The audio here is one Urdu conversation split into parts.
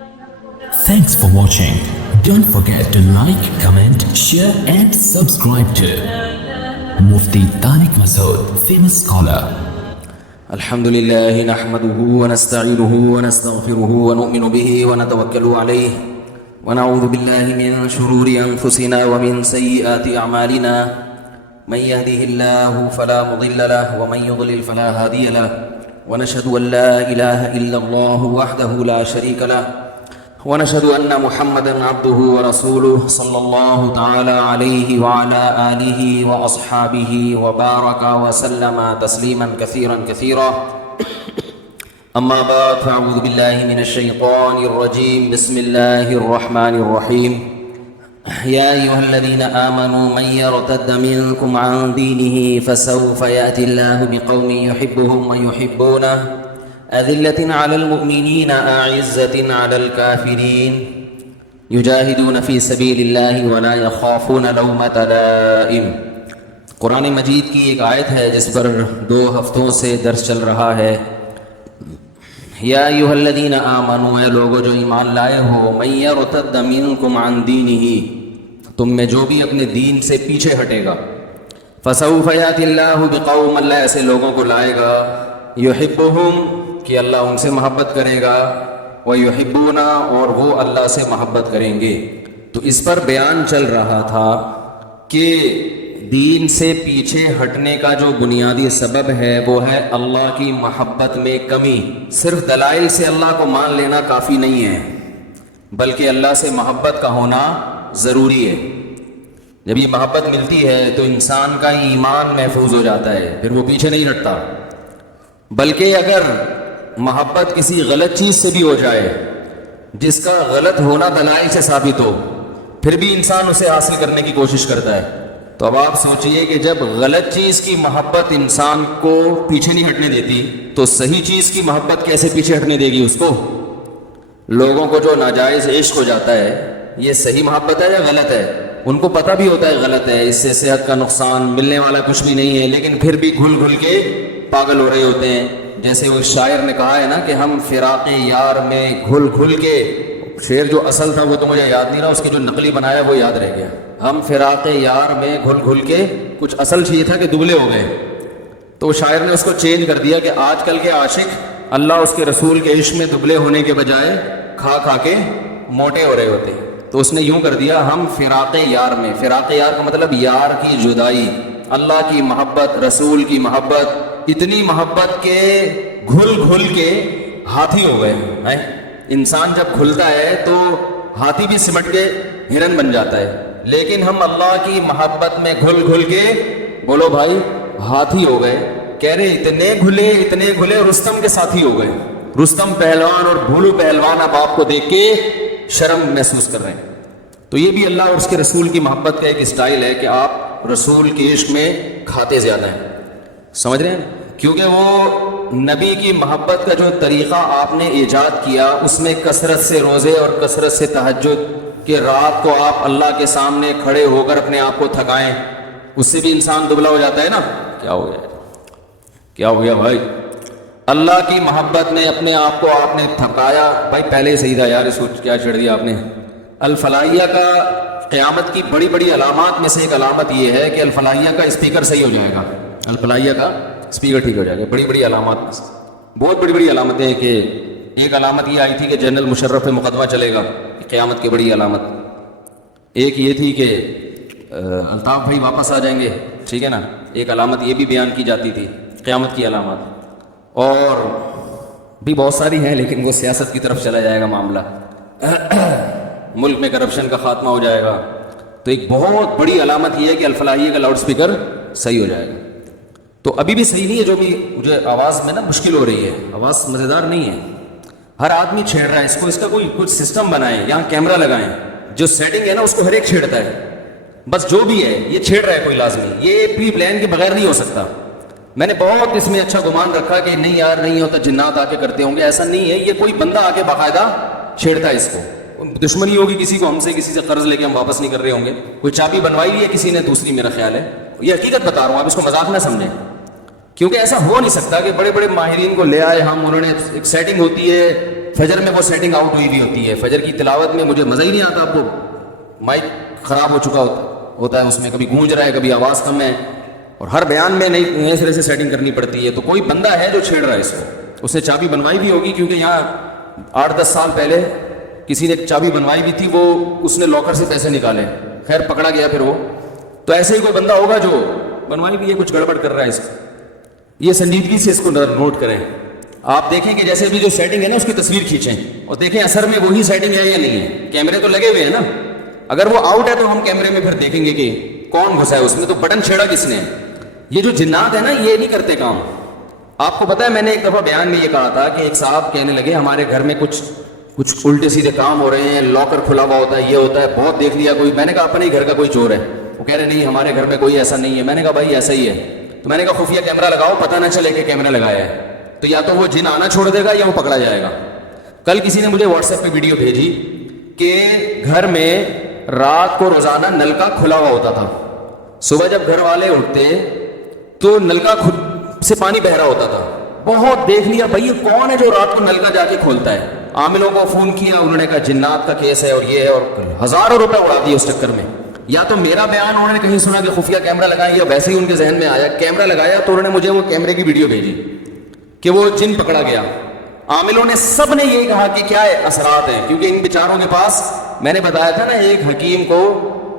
Thanks for watching. Don't forget to like, comment, share and subscribe to Mufti Tariq Masood, famous scholar. الحمد لله نحمده ونستعينه ونستغفره ونؤمن به ونتوكل عليه ونعوذ بالله من شرور أنفسنا ومن سيئات أعمالنا من يهده الله فلا مضل له ومن يضلل فلا هادي له ونشهد أن لا إله إلا الله وحده لا شريك له ونشهد أن محمدًا عبده ورسوله صلى الله تعالى عليه وعلى آله وأصحابه وبارك وسلم تسليماً كثيراً كثيراً أما بعد فأعوذ بالله من الشيطان الرجيم بسم الله الرحمن الرحيم يا أيها الذين آمنوا من يرتد منكم عن دينه فسوف يأتي الله بقوم يحبهم ويحبونه أذلة على المؤمنين أعزة على الكافرين يجاهدون في سبيل الله ولا يخافون لومة لائم. قرآن مجید کی ایک آیت ہے جس پر 2 ہفتوں سے درس چل رہا ہے. یا ایھا الذین آمنوا، اے لوگو جو ایمان لائے ہو، من یرتد منکم عن دینہ، تم میں جو بھی اپنے دین سے پیچھے ہٹے گا، فسوف یأتی اللہ بقوم، اللہ ایسے لوگوں کو لائے گا، یحبہم، کہ اللہ ان سے محبت کرے گا، وَيُحِبُّونَ، اور وہ اللہ سے محبت کریں گے. تو اس پر بیان چل رہا تھا کہ دین سے پیچھے ہٹنے کا جو بنیادی سبب ہے وہ ہے اللہ کی محبت میں کمی. صرف دلائل سے اللہ کو مان لینا کافی نہیں ہے، بلکہ اللہ سے محبت کا ہونا ضروری ہے. جب یہ محبت ملتی ہے تو انسان کا ایمان محفوظ ہو جاتا ہے، پھر وہ پیچھے نہیں ہٹتا. بلکہ اگر محبت کسی غلط چیز سے بھی ہو جائے جس کا غلط ہونا دلائل سے ثابت ہو، پھر بھی انسان اسے حاصل کرنے کی کوشش کرتا ہے. تو اب آپ سوچئے کہ جب غلط چیز کی محبت انسان کو پیچھے نہیں ہٹنے دیتی تو صحیح چیز کی محبت کیسے پیچھے ہٹنے دے گی اس کو؟ لوگوں کو جو ناجائز عشق ہو جاتا ہے، یہ صحیح محبت ہے یا غلط ہے؟ ان کو پتہ بھی ہوتا ہے غلط ہے، اس سے صحت کا نقصان، ملنے والا کچھ بھی نہیں ہے، لیکن پھر بھی گھل گھل کے پاگل ہو رہے ہوتے ہیں. جیسے وہ شاعر نے کہا ہے نا کہ ہم فراق یار میں گھل گھل کے، شعر جو اصل تھا وہ تو مجھے یاد نہیں رہا، اس کی جو نقلی بنایا وہ یاد رہ گیا. ہم فراق یار میں گھل گھل کے، کچھ اصل یہ تھا کہ دبلے ہو گئے. تو شاعر نے اس کو چینج کر دیا کہ آج کل کے عاشق اللہ اس کے رسول کے عشق میں دبلے ہونے کے بجائے کھا کھا کے موٹے ہو رہے ہوتے. تو اس نے یوں کر دیا، ہم فراق یار میں. فراق یار کا مطلب یار کی جدائی، اللہ کی محبت، رسول کی محبت، اتنی محبت کے گھل گھل کے ہاتھی ہو گئے ہیں. انسان جب کھلتا ہے تو ہاتھی بھی سمٹ کے ہرن بن جاتا ہے، لیکن ہم اللہ کی محبت میں گھل گھل کے، بولو بھائی، ہاتھی ہو گئے. کہہ رہے اتنے گھلے رستم کے ساتھی ہو گئے. رستم پہلوان اور بھولو پہلوان اب آپ کو دیکھ کے شرم محسوس کر رہے ہیں. تو یہ بھی اللہ اور اس کے رسول کی محبت کا ایک اسٹائل ہے کہ آپ رسول کے عشق میں کھاتے زیادہ ہیں. سمجھ رہے ہیں؟ کیونکہ وہ نبی کی محبت کا جو طریقہ آپ نے ایجاد کیا، اس میں کثرت سے روزے اور کثرت سے تہجد، کہ رات کو آپ اللہ کے سامنے کھڑے ہو کر اپنے آپ کو تھکائیں. اس سے بھی انسان دبلا ہو جاتا ہے نا. کیا ہو گیا بھائی؟ اللہ کی محبت میں اپنے آپ کو آپ نے تھکایا. بھائی پہلے ہی صحیح تھا یار، اس کو کیا چھڑ دیا آپ نے. الفلاحیہ کا قیامت کی بڑی بڑی علامات میں سے ایک علامت یہ ہے کہ الفلاحیہ کا اسپیکر صحیح ہو جائے گا. الفلاحیہ کا اسپیکر ٹھیک ہو جائے گا. بڑی بڑی علامات میں سے بہت بڑی بڑی علامتیں ہیں. کہ ایک علامت یہ آئی تھی کہ جنرل مشرف پہ مقدمہ چلے گا، قیامت کی بڑی علامت. ایک یہ تھی کہ الطاف بھائی واپس آ جائیں گے، ٹھیک ہے نا. ایک علامت یہ بھی بیان کی جاتی تھی قیامت کی علامات. اور بھی بہت ساری ہیں، لیکن وہ سیاست کی طرف چلا جائے گا معاملہ. ملک میں کرپشن کا خاتمہ ہو جائے گا. تو ایک بہت بڑی علامت یہ ہے کہ الفلاحیہ کا لاؤڈ اسپیکر صحیح ہو جائے گا. تو ابھی بھی صحیح نہیں ہے، جو بھی مجھے آواز میں نا مشکل ہو رہی ہے، آواز مزیدار نہیں ہے. ہر آدمی چھیڑ رہا ہے اس کو. اس کا کوئی کچھ سسٹم بنائیں، یہاں کیمرہ لگائیں، جو سیٹنگ ہے نا اس کو ہر ایک چھیڑتا ہے. بس جو بھی ہے یہ چھیڑ رہا ہے کوئی لازمی. یہ پری پلان کے بغیر نہیں ہو سکتا. میں نے بہت اس میں اچھا گمان رکھا کہ نہیں یار نہیں ہوتا، جنات آ کے کرتے ہوں گے. ایسا نہیں ہے، یہ کوئی بندہ آ کے باقاعدہ چھیڑتا ہے اس کو. دشمنی ہوگی کسی کو، ہم سے کسی سے قرض لے کے ہم واپس نہیں کر رہے ہوں گے. کوئی چابی بنوائی ہے کسی نے دوسری، میرا خیال ہے. یہ حقیقت بتا رہا ہوں، آپ اس کو مذاق نہ سمجھیں. کیونکہ ایسا ہو نہیں سکتا کہ بڑے بڑے ماہرین کو لے آئے ہم، انہوں نے ایک سیٹنگ ہوتی ہے فجر میں وہ سیٹنگ آؤٹ ہوئی ہوئی ہوتی ہے, فجر کی تلاوت میں مجھے مزہ ہی نہیں آتا, وہ مائک خراب ہو چکا ہوتا ہے, اس میں کبھی گونج رہا ہے, کبھی آواز کم ہے, اور ہر بیان میں نئی سرے سے سیٹنگ کرنی پڑتی ہے. تو کوئی بندہ ہے جو چھیڑ رہا ہے اس کو, اس نے چابی بنوائی بھی ہوگی, کیونکہ یہاں 8-10 سال پہلے کسی نے چابی بنوائی بھی تھی, وہ اس نے لاکر سے پیسے نکالے, خیر پکڑا گیا پھر وہ. تو ایسے ہی کوئی بندہ ہوگا جو بنوائی بھی ہے, کچھ گڑبڑ کر رہا ہے اس کو. یہ سنجیدگی سے اس کو نوٹ کریں. آپ دیکھیں کہ جیسے بھی جو سیٹنگ ہے نا اس کی تصویر کھینچیں اور دیکھیں اثر میں وہی سیٹنگ ہے یا نہیں ہے. کیمرے تو لگے ہوئے ہیں نا, اگر وہ آؤٹ ہے تو ہم کیمرے میں پھر دیکھیں گے کہ کون گھسا ہے اس میں, تو بٹن چھیڑا کس نے. یہ جو جنات ہے نا یہ نہیں کرتے کام. آپ کو پتا ہے میں نے ایک دفعہ بیان میں یہ کہا تھا کہ ایک صاحب کہنے لگے ہمارے گھر میں کچھ الٹے سیدھے کام ہو رہے ہیں, لاکر کھلا ہوا ہوتا ہے, یہ ہوتا ہے, بہت دیکھ لیا کوئی. میں نے کہا اپنے ہی گھر کا کوئی چور ہے. وہ کہہ رہے نہیں ہمارے گھر میں کوئی ایسا نہیں ہے. میں نے کہا بھائی ایسا ہی ہے. تو میں نے کہا خفیہ کیمرہ لگاؤ, پتہ نہ چلے کہ کیمرہ لگایا ہے, تو یا تو وہ جن آنا چھوڑ دے گا یا وہ پکڑا جائے گا. کل کسی نے مجھے واٹس ایپ پہ ویڈیو بھیجی کہ گھر میں رات کو روزانہ نلکا کھلا ہوا ہوتا تھا. صبح جب گھر والے اٹھتے تو نلکا خود سے پانی بہ رہا ہوتا تھا. بہت دیکھ لیا بھائی یہ کون ہے جو رات کو نلکا جا کے کھولتا ہے. عاملوں کو فون کیا, انہوں نے کہا جنات کا کیس ہے اور یہ ہے, اور ہزاروں روپے اڑا دیے اس چکر میں. یا تو میرا بیان انہوں نے کہیں سنا کہ خفیہ کیمرہ لگائیں, یا ویسے ہی ان کے ذہن میں آیا کیمرہ لگایا, تو انہوں نے مجھے وہ کیمرے کی ویڈیو بھیجی کہ وہ جن پکڑا گیا. عاملوں نے سب نے یہی کہا کہ کیا اثرات ہیں, کیونکہ ان بیچاروں کے پاس, میں نے بتایا تھا نا ایک حکیم کو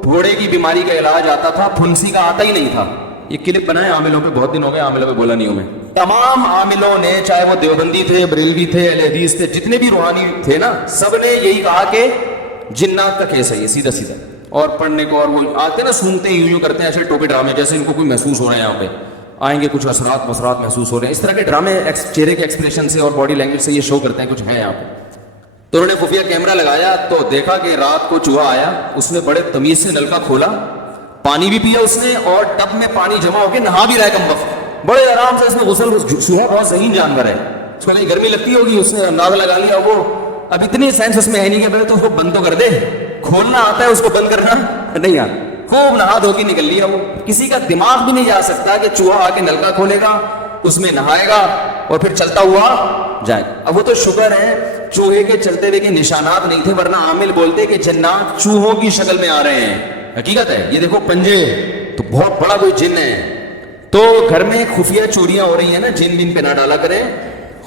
پھوڑے کی بیماری کا علاج آتا تھا, پھنسی کا آتا ہی نہیں تھا. یہ کلپ بنائے عاملوں پہ, بہت دن ہو گئے عاملوں پہ بولا نہیں ہوں میں. تمام عاملوں نے, چاہے وہ دیوبندی تھے, بریلوی تھے, اہل حدیث تھے, جتنے بھی روحانی تھے نا, سب نے یہی کہا کہ جنات کا کیس ہے یہ, سیدھا سیدھا. اور پڑھنے کو, اور وہ آتے نا سونگتے ہیں یوں کرتے ہیں ایسے ٹوپی ڈرامے جیسے ان کو کوئی محسوس ہو رہے ہیں, یہاں پہ آئیں گے کچھ اثرات محسوس ہو رہے ہیں. اس طرح کے ڈرامے چہرے کے ایکسپریشن سے اور باڈی لینگویج سے یہ شو کرتے ہیں کچھ ہے یہاں پہ. تو انہوں نے خفیہ کیمرہ لگایا تو دیکھا کہ رات کو چوہا آیا, اس نے بڑے تمیز سے نلکا کھولا, پانی بھی پیا اس نے, اور ٹب میں پانی جمع ہو کے نہا بھی رہا ہے کم وقت, بڑے آرام سے اس میں غسل. چوہا بہت ذہین جانور ہے, اس کو کہیں گرمی لگتی ہوگی, اس نے اندازہ لگا لیا. وہ اب اتنی سائنس اس میں ہے نہیں کہ پہلے تو اس کو بند تو کر دے, کھولنا آتا ہے اس کو بند کرنا نہیں آتا. خوب نہا دھو کے نکل لیا. وہ کسی کا دماغ بھی نہیں جا سکتا کہ چوہا آ کے نلکا کھولے گا, اس میں نہائے گا اور پھر چلتا ہوا جائے. اب وہ تو شکر ہے چوہے کے چلتے ہوئے کے نشانات نہیں تھے, ورنہ عامل بولتے کہ جنات چوہوں کی شکل میں آ رہے ہیں. حقیقت ہے یہ, دیکھو پنجے, تو بہت بڑا کوئی جن ہے. تو گھر میں خفیہ چوریاں ہو رہی ہیں نا, جن بن پہ نہ ڈالا کریں.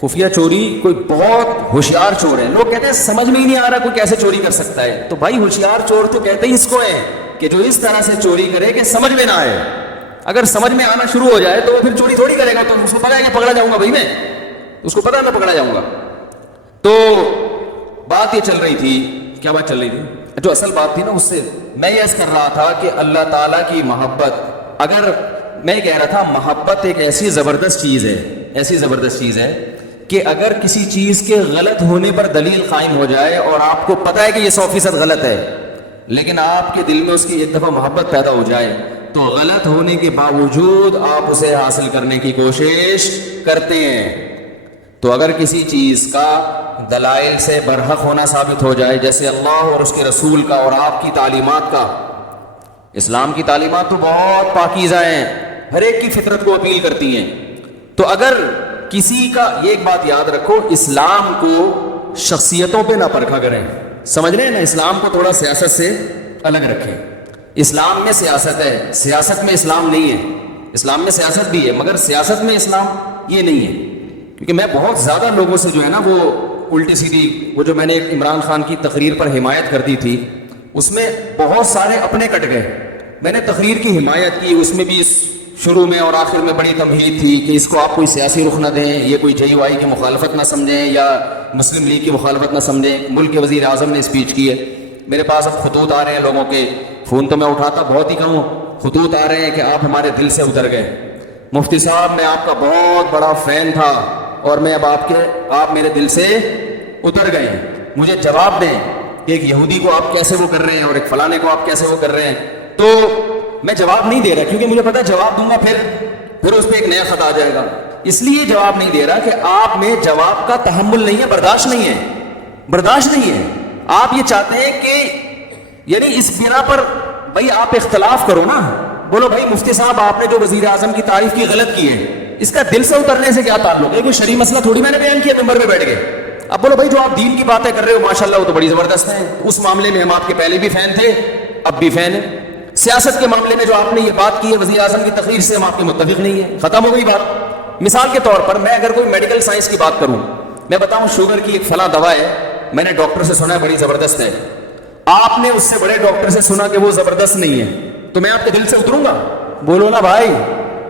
خفیہ چوری کوئی بہت ہوشیار چور ہے. لوگ کہتے ہیں سمجھ میں ہی نہیں آ رہا کوئی کیسے چوری کر سکتا ہے. تو بھائی ہوشیار چور تو کہتے ہی اس کو ہے کہ جو اس طرح سے چوری کرے کہ سمجھ میں نہ آئے. اگر سمجھ میں آنا شروع ہو جائے تو وہ پھر چوری تھوڑی کرے گا. تو اس کو پتا ہے کہ پکڑا جاؤں گا, بھائی میں اس کو پتا ہے میں پکڑا جاؤں گا. تو بات یہ چل رہی تھی, کیا بات چل رہی تھی, جو اصل بات تھی نا, اس سے میں یہ عرض کر رہا تھا کہ اللہ تعالیٰ کی محبت, اگر میں کہہ رہا تھا محبت ایک ایسی زبردست چیز ہے, ایسی زبردست چیز ہے کہ اگر کسی چیز کے غلط ہونے پر دلیل قائم ہو جائے اور آپ کو پتا ہے کہ یہ 100% غلط ہے, لیکن آپ کے دل میں اس کی ایک دفعہ محبت پیدا ہو جائے, تو غلط ہونے کے باوجود آپ اسے حاصل کرنے کی کوشش کرتے ہیں. تو اگر کسی چیز کا دلائل سے برحق ہونا ثابت ہو جائے, جیسے اللہ اور اس کے رسول کا اور آپ کی تعلیمات کا, اسلام کی تعلیمات تو بہت پاکیزہ ہیں, ہر ایک کی فطرت کو اپیل کرتی ہیں. تو اگر کسی کا, یہ ایک بات یاد رکھو, اسلام کو شخصیتوں پہ نہ پرکھا کریں. سمجھ رہے ہیں نا, اسلام کو تھوڑا سیاست سے الگ رکھیں. اسلام میں سیاست ہے, سیاست میں اسلام نہیں ہے. اسلام میں سیاست بھی ہے مگر سیاست میں اسلام یہ نہیں ہے. کیونکہ میں بہت زیادہ لوگوں سے جو ہے نا وہ الٹی سیدھی, وہ جو میں نے ایک عمران خان کی تقریر پر حمایت کر دی تھی, اس میں بہت سارے اپنے کٹ گئے. میں نے تقریر کی حمایت کی, اس میں بھی شروع میں اور آخر میں بڑی تمہید تھی کہ اس کو آپ کوئی سیاسی رخ نہ دیں, یہ کوئی JUI کی مخالفت نہ سمجھیں یا مسلم لیگ کی مخالفت نہ سمجھیں. ملک کے وزیر اعظم نے اسپیچ کی ہے, میرے پاس اب خطوط آ رہے ہیں لوگوں کے, فون تو میں اٹھاتا بہت ہی کم ہوں, خطوط آ رہے ہیں کہ آپ ہمارے دل سے اتر گئے. مفتی صاحب میں آپ کا بہت بڑا فین تھا اور میں اب آپ میرے دل سے اتر گئے ہیں, مجھے جواب دیں کہ ایک یہودی کو آپ کیسے وہ کر رہے ہیں اور ایک فلانے کو آپ کیسے وہ کر رہے ہیں. تو میں جواب نہیں دے رہا کیونکہ مجھے پتا جواب دوں گا پھر اس پہ ایک نیا خط آ جائے گا, اس لیے جواب نہیں دے رہا کہ آپ میں جواب کا تحمل نہیں ہے, برداشت نہیں ہے. آپ یہ چاہتے ہیں کہ یعنی اس بنا پر بھائی آپ اختلاف کرو نا, بولو بھائی مفتی صاحب آپ نے جو وزیر اعظم کی تعریف کی غلط کی ہے, اس کا دل سے اترنے سے کیا تعلق ہے؟ کوئی شرعی مسئلہ تھوڑی میں نے بیان کیا ممبر پہ بیٹھ کے. اب بولو بھائی جو آپ دین کی باتیں کر رہے ہو ماشاءاللہ وہ تو بڑی زبردست ہیں, اس معاملے میں ہم آپ کے پہلے بھی فین تھے, اب بھی فین ہیں. سیاست کے معاملے میں جو آپ نے یہ بات کی ہے وزیر اعظم کی تقریر سے, ہم آپ کے متفق نہیں ہیں, ختم ہو گئی بات. مثال کے طور پر میں اگر کوئی میڈیکل سائنس کی بات کروں, میں بتاؤں شوگر کی ایک فلاں دوا ہے, میں نے ڈاکٹر سے سنا ہے بڑی زبردست ہے, آپ نے اس سے بڑے ڈاکٹر سے سنا کہ وہ زبردست نہیں ہے, تو میں آپ کے دل سے اتروں گا؟ بولو نا بھائی,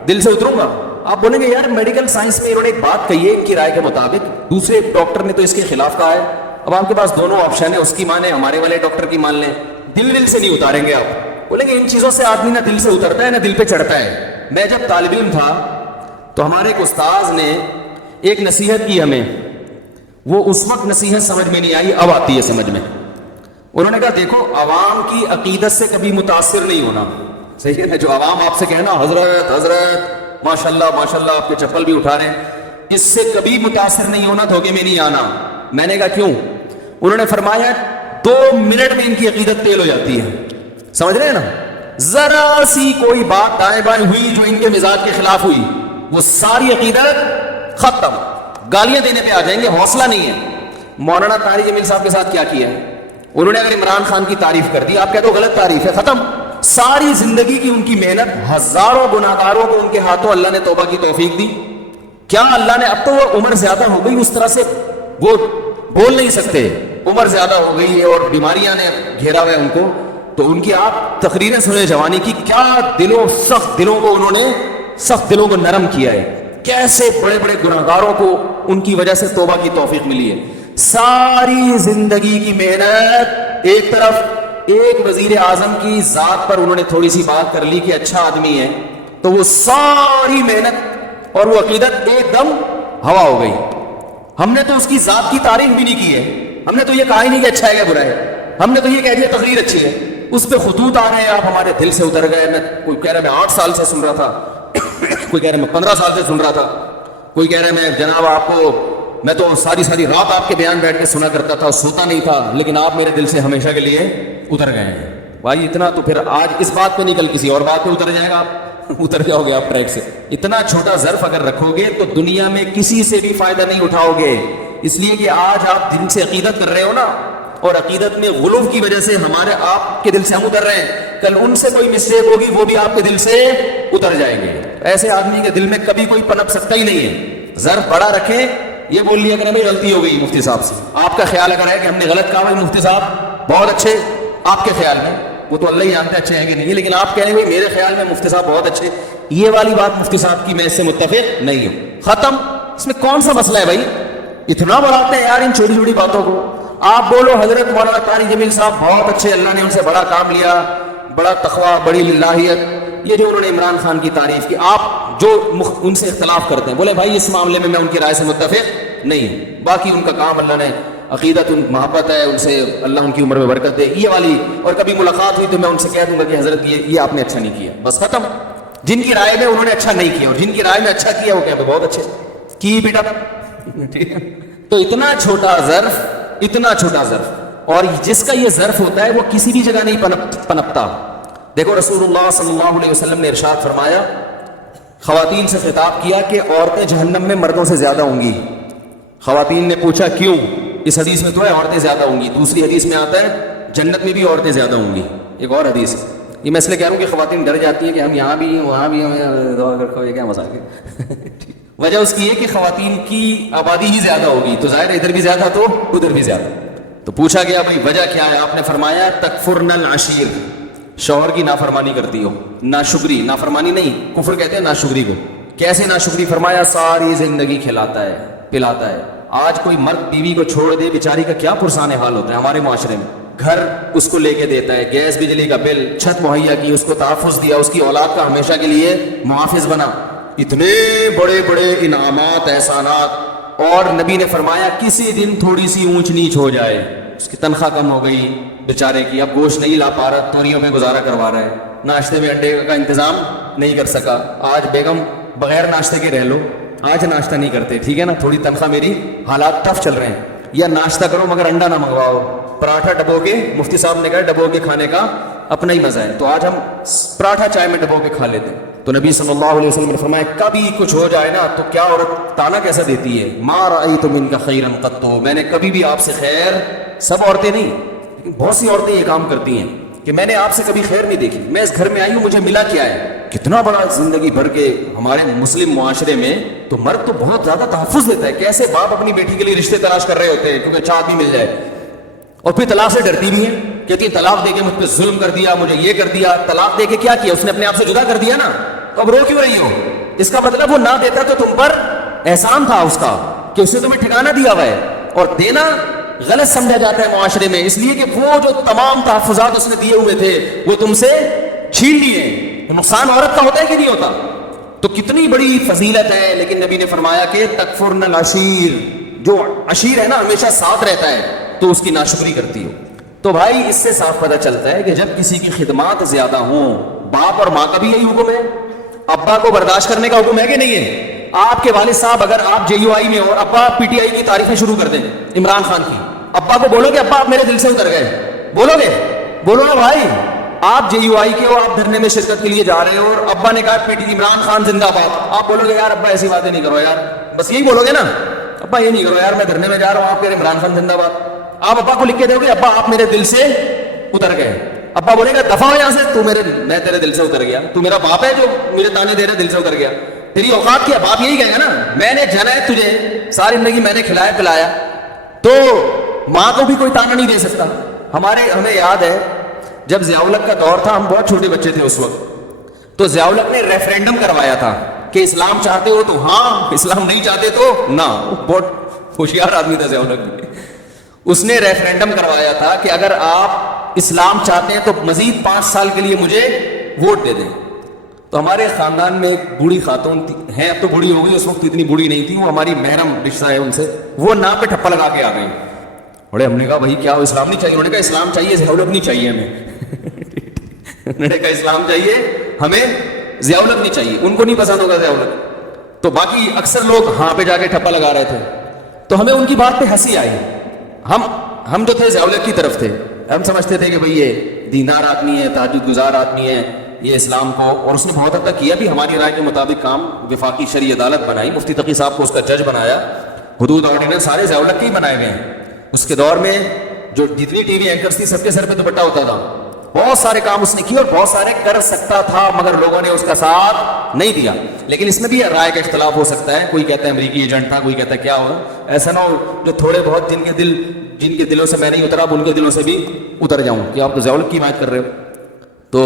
دل سے اتروں گا. آپ بولیں گے یار میڈیکل سائنس میں انہوں نے ایک بات کہی ہے ان کی رائے کے مطابق, دوسرے ڈاکٹر نے تو اس کے خلاف کہا ہے. اب آپ کے پاس دونوں آپشن ہے, اس کی مانیں ہمارے والے ڈاکٹر کی مان لیں, دل سے نہیں اتاریں گے آپ. بولیں گے ان چیزوں سے آدمی نہ دل سے اترتا ہے نہ دل پہ چڑھتا ہے. میں جب طالب علم تھا تو ہمارے ایک استاذ نے ایک نصیحت کی ہمیں, وہ اس وقت نصیحت سمجھ میں نہیں آئی, اب آتی ہے سمجھ میں. انہوں نے کہا دیکھو عوام کی عقیدت سے کبھی متاثر نہیں ہونا, صحیح ہے نا, جو عوام آپ سے کہنا حضرت حضرت ماشاءاللہ ماشاءاللہ آپ کے چپل بھی اٹھا رہے ہیں, اس سے کبھی متاثر نہیں ہونا, دھوکے میں نہیں آنا. میں نے کہا کیوں؟ انہوں نے فرمایا 2 منٹ میں ان کی عقیدت تیل ہو جاتی ہے, سمجھ رہے ہیں نا, ذرا سی کوئی بات دائیں بائیں ہوئی جو ان کے مزاج کے خلاف ہوئی, وہ ساری عقیدت ختم, گالیاں دینے پہ آ جائیں گے, حوصلہ نہیں ہے. مولانا طاہر جمیل صاحب کے ساتھ کیا کیا ہے, انہوں نے اگر عمران خان کی تعریف کر دی, آپ کہتے ہو غلط تعریف ہے, ختم. ساری زندگی کی ان کی محنت, ہزاروں گناہگاروں کو ان کے ہاتھوں اللہ نے توبہ کی توفیق دی. کیا اللہ نے, اب تو وہ عمر زیادہ ہو گئی, اس طرح سے وہ بول نہیں سکتے, عمر زیادہ ہو گئی ہے اور بیماریاں نے گھیرا ہوا ہے ان کو, تو ان کی آپ تقریریں سنیں جوانی کی, کیا دلوں, سخت دلوں کو انہوں نے, سخت دلوں کو نرم کیا ہے, کیسے بڑے بڑے گناہگاروں کو ان کی وجہ سے توبہ کی توفیق ملی ہے. ساری زندگی کی محنت ایک طرف, ایک وزیر اعظم کی ذات پر انہوں نے تھوڑی سی بات کر لی کہ اچھا آدمی ہے, تو وہ ساری محنت اور وہ عقیدت ایک دم ہوا ہو گئی. ہم نے تو اس کی ذات کی تعریف بھی نہیں کی ہے, ہم نے تو یہ کہا ہی نہیں کہ اچھا ہے کہ برا ہے, ہم نے تو یہ کہہ دیا تقریر اچھی ہے. اس پہ خطوط آ رہے ہیں, آپ ہمارے دل سے اتر گئے. میں کوئی کہہ رہا ہے میں 8 سال سے سن رہا تھا, کوئی کہہ رہا ہے میں 15 سال سے سن رہا تھا, کوئی کہہ رہا ہے میں جناب آپ کو, میں تو ساری رات آپ کے بیان بیٹھ کے سنا کرتا تھا, سوتا نہیں تھا, لیکن آپ میرے دل سے ہمیشہ کے لیے اتر گئے ہیں. بھائی اتنا تو پھر آج اس بات پہ نہیں, کل کسی اور بات پہ اتر جائے گا, آپ اتر جاؤ گے آپ ٹریک سے. اتنا چھوٹا ظرف اگر رکھو گے تو دنیا میں کسی سے بھی فائدہ نہیں اٹھاؤ گے, اس لیے کہ آج آپ دل سے عقیدت کر رہے ہو نا, اور عقیدت میں غلو کی وجہ سے ہمارے آپ کے دل سے ہم اتر رہے ہیں, کل ان سے کوئی مسٹیک ہوگی وہ بھی آپ کے دل سے اتر جائیں گے. ایسے آدمی کے دل میں کبھی کوئی پنپ سکتا ہی نہیں ہے. ظرف بڑا رکھیں, یہ بول لیا کریں بھائی غلطی ہو گئی مفتی صاحب سے, آپ کا خیال اگر ہے کہ ہم نے غلط کہا, بھائی مفتی صاحب بہت اچھے, آپ کے خیال میں, وہ تو اللہ ہی جانتا ہے اچھے ہیں کہ نہیں, لیکن آپ کہیں گے میرے خیال میں مفتی صاحب بہت اچھے, یہ والی بات مفتی صاحب کی میں اس سے متفق نہیں ہوں, ختم. اس میں کون سا مسئلہ ہے بھائی, اتنا بڑھاتے ہیں یار ان چھوٹی چھوٹی باتوں کو. آپ بولو حضرت مولانا طاہر جمیل صاحب بہت اچھے, اللہ نے ان سے بڑا کام لیا, بڑا تقویٰ, بڑی للہیت, یہ جو انہوں نے عمران خان کی تعریف کی. آپ جو ان سے اختلاف کرتے ہیں, بولے بھائی اس معاملے میں ان کی رائے سے متفق نہیں ہوں, باقی ان کا کام اللہ نے عقیدت, ان محبت ہے ان سے, اللہ ان کی عمر میں برکت دے, یہ والی. اور کبھی ملاقات ہوئی تو میں ان سے کہہ دوں گا کہ حضرت یہ آپ نے اچھا نہیں کیا, بس ختم. جن کی رائے میں انہوں نے اچھا نہیں کیا اور جن کی رائے میں اچھا کیا وہ کہتے بہت اچھے کی بیٹا. تو اتنا چھوٹا ظرف, اتنا چھوٹا ظرف, اور جس کا یہ ظرف ہوتا ہے وہ کسی بھی جگہ نہیں پنپتا. دیکھو رسول اللہ صلی اللہ علیہ وسلم نے ارشاد فرمایا, خواتین سے خطاب کیا کہ عورتیں جہنم میں مردوں سے زیادہ ہوں گی. خواتین نے پوچھا کیوں؟ اس حدیث میں تو ہے عورتیں زیادہ ہوں گی, دوسری حدیث میں آتا ہے جنت میں بھی عورتیں زیادہ ہوں گی, ایک اور حدیث. یہ میں اس لیے کہہ رہا ہوں کہ خواتین ڈر جاتی ہیں کہ ہم یہاں بھی ہیں وہاں بھی ہیں, دعا کرو, یہ کیا مذاق ہے. وجہ اس کی ہے کہ خواتین کی آبادی ہی زیادہ ہوگی, تو ظاہر ادھر بھی زیادہ تو ادھر بھی زیادہ. تو پوچھا گیا بھائی وجہ کیا ہے؟ آپ نے فرمایا تکفرن العشیر, شوہر کی نافرمانی کرتی ہو. ناشکری, نافرمانی نہیں, کفر کہتے ہیں ناشکری کو. کیسے ناشکری؟ فرمایا ساری زندگی کھلاتا ہے پلاتا ہے. آج کوئی مرد بیوی کو چھوڑ دے, بیچاری کا کیا پرسان حال ہوتا ہے ہمارے معاشرے میں. گھر اس کو لے کے دیتا ہے, گیس بجلی کا بل, چھت مہیا کی, اس کو تحفظ دیا, اس کی اولاد کا ہمیشہ کے لیے محافظ بنا, اتنے بڑے بڑے انعامات احسانات. اور نبی نے فرمایا کسی دن تھوڑی سی اونچ نیچ ہو جائے, اس کی تنخواہ کم ہو گئی بیچارے کی, اب گوشت نہیں لا پا رہا, توریوں میں گزارا کروا رہا ہے, ناشتے میں انڈے کا انتظام نہیں کر سکا. آج بیگم بغیر ناشتے کے رہ لو, آج ناشتہ نہیں کرتے, ٹھیک ہے نا, تھوڑی تنخواہ میری, حالات ٹف چل رہے ہیں, یا ناشتہ کرو مگر انڈا نہ منگواؤ, پراٹھا ڈبو کے, مفتی صاحب نے کہا ڈبو کے کھانے کا اپنا ہی مزہ ہے. تو آج ہم پراٹھا چائے میں ڈبو کے کھا لیتے ہیں. تو نبی صلی اللہ علیہ وسلم نے فرمایا کبھی کچھ ہو جائے نا تو کیا عورت تانا کیسا دیتی ہے, ما رأیت منک خیرا قط, میں نے کبھی بھی آپ سے خیر, سب عورتیں نہیں لیکن بہت سی عورتیں یہ کام کرتی ہیں کہ میں نے آپ سے کبھی خیر نہیں دیکھی, میں اس گھر میں آئی ہوں مجھے ملا کیا ہے. کتنا بڑا زندگی بھر کے ہمارے مسلم معاشرے میں تو مرد تو بہت زیادہ تحفظ دیتا ہے. کیسے باپ اپنی بیٹی کے لیے رشتے تلاش کر رہے ہوتے ہیں کیونکہ اچھا آدمی مل جائے, اور پھر طلاق سے ڈرتی بھی ہیں, کہتی ہے طلاق دے کے مجھ پہ ظلم کر دیا, مجھے یہ کر دیا. طلاق دے کے کیا کیا, اس نے اپنے آپ سے جدا کر دیا نا, تو اب رو کیوں رہی ہو؟ اس کا مطلب وہ نہ دیتا تو تم پر احسان تھا اس کا کہ اس نے تمہیں ٹھکانہ دیا ہوا ہے, اور دینا غلط سمجھا جاتا ہے معاشرے میں, اس لیے کہ وہ جو تمام تحفظات اس نے دیے ہوئے تھے وہ تم سے چھین لیے. نقصان عورت کا ہوتا ہے کہ نہیں ہوتا؟ تو کتنی بڑی فضیلت ہے. لیکن نبی نے فرمایا کہ تکفرن العشیر, جو عشیر ہے نا ہمیشہ ساتھ رہتا ہے تو اس کی ناشکری کرتی ہو. تو بھائی اس سے صاف پتہ چلتا ہے کہ جب کسی کی خدمات زیادہ ہوں, باپ اور ماں کا بھی یہی حکم ہے, ابا کو برداشت کرنے کا حکم ہے کہ نہیں ہے؟ آپ کے والد صاحب اگر آپ جے یو آئی میں ہو اور ابا پی ٹی آئی کی تعریفیں شروع کر دیں عمران خان کی, ابا کو بولو گے ابا آپ میرے دل سے اتر گئے, بولو گے؟ بولو نا بھائی. آپ جے یو آئی کے ہو, آپ دھرنے میں شرکت کے لیے جا رہے ہو اور ابا نے کہا پی ٹی عمران خان زندہ باد, آپ بولو گے یار ابا ایسی باتیں نہیں کرو یار, بس یہی بولو گے نا, ابا یہ نہیں کرو یار میں دھرنے میں جا رہا ہوں, آپ کہہ رہے عمران خان زندہ باد. آپ ابا کو لکھ کے دو گے ابا آپ میرے دل سے اتر گئے, ابا بولے گا دفع ہو یہاں سے, میں تیرے دل سے اتر گیا, تو میرا باپ ہے جو میرے تانے دے رہا دل سے اتر گیا, تیری اوقات کیا؟ باپ یہی کہے گا نا, میں نے جنا ہے تجھے, ساری زندگی میں نے کھلایا پلایا, تو ماں کو بھی کوئی تانا نہیں دے سکتا. ہمیں یاد ہے جب ضیاء الحق کا دور تھا, ہم بہت چھوٹے بچے تھے اس وقت, تو ضیاء الحق نے ریفرینڈم کروایا تھا کہ اسلام چاہتے ہو تو ہاں, اسلام نہیں چاہتے تو نہ. بہت ہوشیار آدمی تھا ضیاء الحق, اس نے ریفرینڈم کروایا تھا کہ اگر آپ اسلام چاہتے ہیں تو مزید 5 سال کے لیے مجھے ووٹ دے دیں. تو ہمارے خاندان میں ایک بوڑھی خاتون ہے, اب تو بوڑھی ہو گئی, اس وقت اتنی بوڑھی نہیں تھی, وہ ہماری محرم رشتہ ہے ان سے, وہ ناک پہ ٹھپا لگا کے آ گئی. بڑے ہم نے کہا بھائی کیا ہو, اسلام نہیں چاہیے؟ انہوں نے کہا اسلام چاہیے, ضیاء الحق نہیں چاہیے ہمیں. انہوں نے کہا اسلام چاہیے ہمیں, ضیاء الحق نہیں چاہیے. ان کو نہیں پسند ہوگا ضیاء الحق, تو باقی اکثر لوگ ہاں پہ جا کے ٹھپا لگا رہے تھے. تو ہمیں ان کی بات پہ ہنسی آئی. ہم جو تھے ضیاء الحق کی طرف تھے, ہم سمجھتے تھے کہ بھئی یہ دیندار آدمی ہے, تہجد گزار آدمی ہے, یہ اسلام کو, اور اس نے بہت حد تک کیا بھی, ہماری رائے کے مطابق کام, وفاقی شرعی عدالت بنائی, مفتی تقی صاحب کو اس کا جج بنایا, حدود آرڈیننس سارے ضیاء الحق کے ہی بنائے گئے ہیں. اس کے دور میں جو جتنی ٹی وی اینکرز تھی سب کے سر پہ دوپٹہ ہوتا تھا, بہت سارے کام اس نے کیے اور بہت سارے کر سکتا تھا, مگر لوگوں نے اس کا ساتھ نہیں دیا. لیکن اس میں بھی رائے کا اختلاف ہو سکتا ہے, کوئی کہتا ہے امریکی ایجنٹ تھا, کوئی کہتا ہے کیا ہوا. ایسا نہ ہو جو تھوڑے بہت جن کے دلوں سے میں نہیں اترا, اب ان کے دلوں سے بھی اتر جاؤں کہ آپ تو ضیاء الحق کی بات کر رہے ہو, تو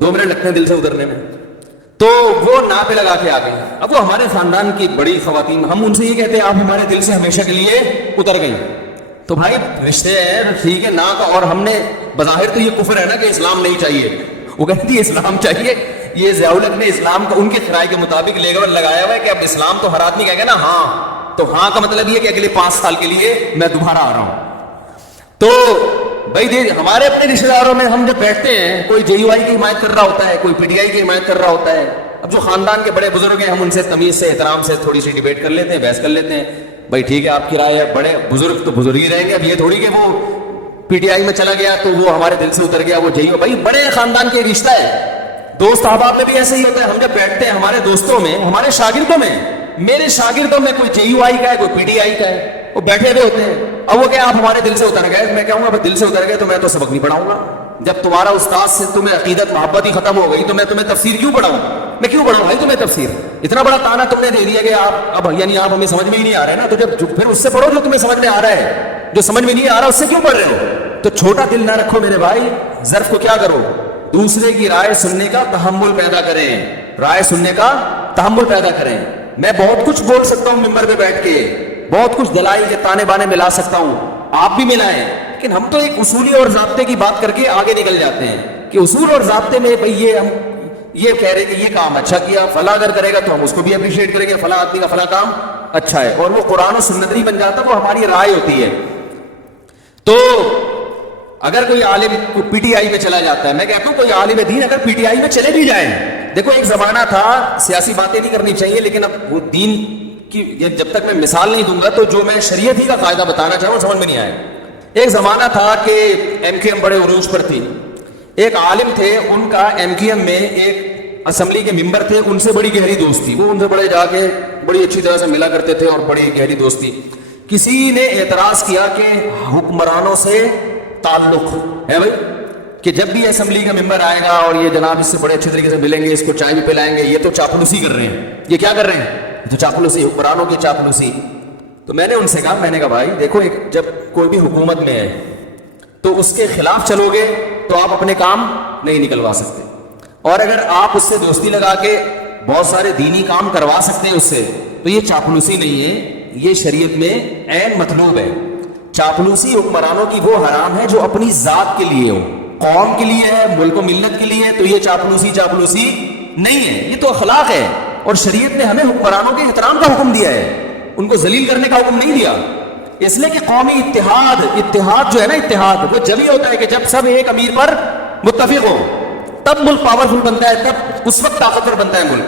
2 منٹ لگتے ہیں دل سے اترنے میں. تو وہ نا پہ لگا کے آ گئی. اب وہ ہمارے خاندان کی بڑی خواتین, ہم ان سے یہ کہتے ہیں آپ ہمارے دل سے ہمیشہ کے لیے اتر گئی. تو بھائی رشتے ہیں ٹھیک ہے نا کا, اور ہم نے بظاہر تو یہ کفر ہے نا کہ اسلام نہیں چاہیے, وہ کہتی ہے اسلام چاہیے. یہ ضیاء الحق نے اسلام کا ان کے رائے کے مطابق لیبل لگایا ہوا ہے کہ اب اسلام تو ہر آدمی کہے گا نا ہاں, تو ہاں کا مطلب یہ کہ اگلے 5 سال کے لیے میں دوبارہ آ رہا ہوں. تو بھائی ہمارے اپنے رشتے داروں میں ہم جب بیٹھتے ہیں, کوئی جے یو آئی کی حمایت کر رہا ہوتا ہے, کوئی پی ٹی آئی کی حمایت کر رہا ہوتا ہے. اب جو خاندان کے بڑے بزرگ ہیں ہم ان سے تمیز سے, احترام سے تھوڑی سی ڈیبیٹ کر لیتے ہیں, بحث کر لیتے ہیں. بھائی ٹھیک ہے آپ کی رائے ہے, بڑے بزرگ تو بزرگ ہی رہیں گے. اب یہ تھوڑی کہ وہ پی ٹی آئی میں چلا گیا تو وہ ہمارے دل سے اتر گیا, وہ جے یو. بھائی بڑے خاندان کے رشتہ ہے, دوست احباب میں بھی ایسے ہی ہوتا ہے. ہم جب بیٹھتے ہیں ہمارے دوستوں میں, ہمارے شاگردوں میں, میرے شاگردوں میں کوئی جے یو آئی کا ہے, کوئی پی ٹی آئی کا ہے, وہ بیٹھے ہوئے ہوتے ہیں. اب وہ کہ آپ ہمارے دل سے اتر گئے, میں کہوں گا دل سے اتر گئے تو میں تو سبق نہیں پڑھاؤں گا. جب تمہارا استاد سے تمہیں عقیدت محبت ہی ختم ہو گئی تو میں تمہیں تفسیر کیوں پڑھاؤں؟ میں کیوں پڑھاؤں بھائی تمہیں تفسیر؟ اتنا بڑا تانا تم نے دے دیا کہ آپ اب یعنی آپ ہمیں سمجھ میں ہی نہیں آ رہے نا, تو جب پھر اس سے پڑھو جو تمہیں سمجھ میں آ رہا ہے. جو سمجھ میں نہیں آ رہا اس سے کیوں پڑھ رہے ہو؟ تو چھوٹا دل نہ رکھو میرے بھائی, ظرف کو کیا کرو, دوسرے کی رائے سننے کا تحمل پیدا کریں, رائے سننے کا تحمل پیدا کریں. میں بہت کچھ بول سکتا ہوں ممبر پہ بیٹھ کے, بہت کچھ دلائل کے تانے بانے ملا سکتا ہوں, آپ بھی ملائیں, لیکن ہم تو ایک اصولی اور ضابطے کی بات کر کے آگے نکل جاتے ہیں کہ اصول اور ضابطے میں بھئی یہ ہم یہ کہہ رہے کہ یہ کام اچھا کیا, فلاں اگر کرے گا تو ہم اس کو بھی اپریشیٹ کریں گے, فلاں آدمی کا فلاں کام اچھا ہے, اور وہ قرآن و سنت نہیں بن جاتا, وہ ہماری رائے ہوتی ہے. تو اگر کوئی عالم پی ٹی آئی میں چلا جاتا ہے, میں کہتا ہوں کوئی عالم دین اگر پی ٹی آئی میں چلے بھی جائیں, دیکھو ایک زمانہ تھا, سیاسی باتیں نہیں کرنی چاہیے, لیکن اب وہ دین کی جب تک میں مثال نہیں دوں گا تو جو میں شریعت ہی کا قاعدہ بتانا چاہوں سمجھ میں نہیں آئے. ایک زمانہ تھا کہ ایم کے ایم بڑے عروج پر تھی, ایک عالم تھے, ان کا MQM میں ایک اسمبلی کے ممبر تھے, ان سے بڑی گہری دوستی, وہ ان سے بڑے جا کے بڑی اچھی طرح سے ملا کرتے تھے اور بڑی گہری دوستی. کسی نے اعتراض کیا کہ حکمرانوں سے تعلق ہے بھائی, کہ جب بھی اسمبلی کا ممبر آئے گا اور یہ جناب اس سے بڑے اچھے طریقے سے ملیں گے, اس کو چائے بھی پلائیں گے, یہ تو چاپلوسی کر رہے ہیں. یہ کیا کر رہے ہیں؟ یہ تو چاپلوسی, حکمرانوں کی چاپلوسی. تو میں نے ان سے کہا, میں نے کہا بھائی دیکھو, جب کوئی بھی حکومت میں ہے تو اس کے خلاف چلو گے تو آپ اپنے کام نہیں نکلوا سکتے, اور اگر آپ اس سے دوستی لگا کے بہت سارے دینی کام کروا سکتے ہیں اس سے, تو یہ چاپلوسی نہیں ہے, یہ شریعت میں عین مطلوب ہے. چاپلوسی حکمرانوں کی وہ حرام ہے جو اپنی ذات کے لیے ہو, قوم کے لیے ہے, ملک و ملت کے لیے, تو یہ چاپلوسی نہیں ہے, یہ تو اخلاق ہے. اور شریعت نے ہمیں حکمرانوں کے احترام کا حکم دیا ہے, ان کو ذلیل کرنے کا حکم نہیں دیا. اس لیے کہ قومی اتحاد جو ہے نا, اتحاد وہ جب ہی ہوتا ہے کہ جب سب ایک امیر پر متفق ہو, تب ملک پاورفل بنتا ہے, تب اس وقت طاقتور بنتا ہے ملک.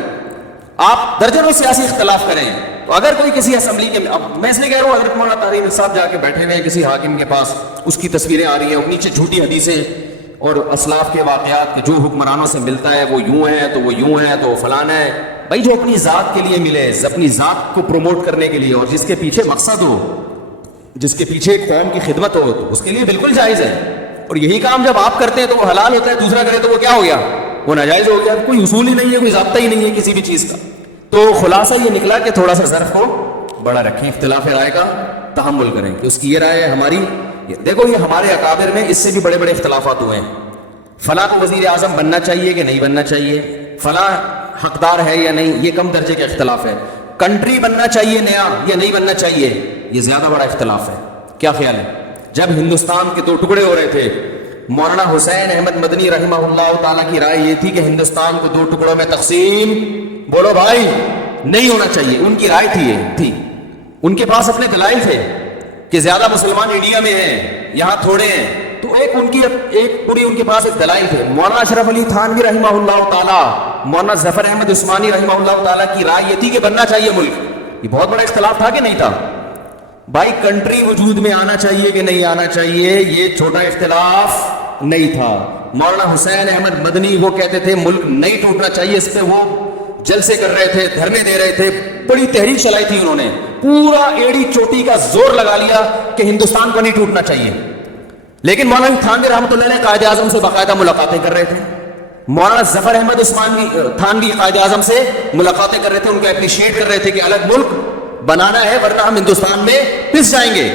آپ درجنوں سیاسی اختلاف کریں, تو اگر کوئی کسی اسمبلی کے, اب میں اس لیے کہہ رہا ہوں, حضرت مولانا طارق صاحب جا کے بیٹھے ہوئے کسی حاکم کے پاس, اس کی تصویریں آ رہی ہیں, اور نیچے جھوٹی حدیثیں اور اسلاف کے واقعات کہ جو حکمرانوں سے ملتا ہے وہ یوں ہے, تو وہ یوں ہے, تو وہ فلانا ہے. بھائی جو اپنی ذات کے لیے ملے, اپنی ذات کو پروموٹ کرنے کے لیے, اور جس کے پیچھے مقصد ہو, جس کے پیچھے ایک قوم کی خدمت ہو, تو اس کے لیے بالکل جائز ہے. اور یہی کام جب آپ کرتے ہیں تو وہ حلال ہوتا ہے, دوسرا کرے تو وہ کیا ہو گیا, وہ ناجائز ہو گیا. کوئی اصول ہی نہیں ہے, کوئی ضابطہ ہی نہیں ہے کسی بھی چیز کا. تو خلاصہ یہ نکلا کہ تھوڑا سا ظرف کو بڑا رکھیں, اختلاف رائے کا تحمل کریں کہ اس کی یہ رائے ہے, ہماری. دیکھو یہ ہمارے اکابر میں اس سے بھی بڑے بڑے اختلافات ہوئے ہیں. فلاں کو وزیر اعظم بننا چاہیے کہ نہیں بننا چاہیے, فلاں حقدار ہے یا نہیں, یہ کم درجے کا اختلاف ہے. کنٹری بننا چاہیے نیا یا نہیں بننا چاہیے, یہ زیادہ بڑا اختلاف ہے. کیا خیال ہے؟ جب ہندوستان کے 2 ٹکڑے ہو رہے تھے, مولانا حسین احمد مدنی رحمہ اللہ تعالیٰ کی رائے یہ تھی کہ ہندوستان کو 2 ٹکڑوں میں تقسیم, بولو بھائی, نہیں ہونا چاہیے. ان کی رائے تھی, یہ تھی, ان کے پاس اپنے دلائل تھے کہ زیادہ مسلمان انڈیا میں ہیں, یہاں تھوڑے ہیں. تو ایک پوری ان کے پاس ایک دلائل تھے. مولانا اشرف علی تھانوی رحمہ اللہ تعالیٰ, مولانا ظفر احمد عثمانی رحمہ اللہ تعالیٰ کی رائے یہ تھی کہ بننا چاہیے ملک. یہ بہت بڑا اختلاف تھا کہ نہیں تھا؟ بھائی کنٹری وجود میں آنا چاہیے کہ نہیں آنا چاہیے, یہ چھوٹا اختلاف نہیں تھا. مولانا حسین احمد مدنی وہ کہتے تھے ملک نہیں ٹوٹنا چاہیے, اس پہ وہ جلسے کر رہے تھے, دھرنے دے رہے تھے, بڑی تحریک چلائی تھی انہوں نے, پورا ایڑی چوٹی کا زور لگا لیا کہ ہندوستان کو نہیں ٹوٹنا چاہیے. لیکن مولانا تھانوی رحمۃ اللہ علیہ قائد اعظم سے باقاعدہ ملاقاتیں کر رہے تھے. مولانا ظفر احمد عثمانی تھانوی قائد اعظم سے ملاقاتیں کر رہے تھے, ان کو اپریشیٹ کر رہے تھے کہ الگ ملک بنانا ہے ورنہ ہم ہندوستان میں پس جائیں گے.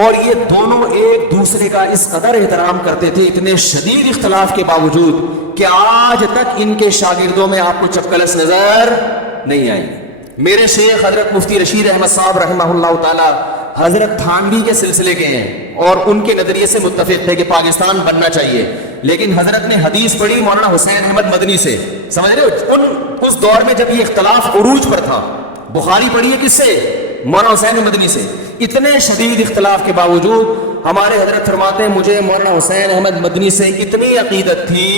اور یہ دونوں ایک دوسرے کا اس قدر احترام کرتے تھے, اتنے شدید اختلاف کے باوجود, کہ آج تک ان کے شاگردوں میں آپ کو چپکلس نظر نہیں آئی. میرے شیخ حضرت مفتی رشید احمد صاحب رحمہ اللہ تعالی حضرت تھانوی کے سلسلے کے ہیں, اور ان کے نظریے سے متفق تھے کہ پاکستان بننا چاہیے. لیکن حضرت نے حدیث پڑھی مولانا حسین احمد مدنی سے, سمجھ رہے ہو, اس دور میں جب یہ اختلاف عروج پر تھا. بخاری پڑھی ہے کس سے؟ مولانا حسین مدنی سے. اتنے شدید اختلاف کے باوجود ہمارے حضرت فرماتے ہیں مجھے مولانا حسین احمد مدنی سے اتنی عقیدت تھی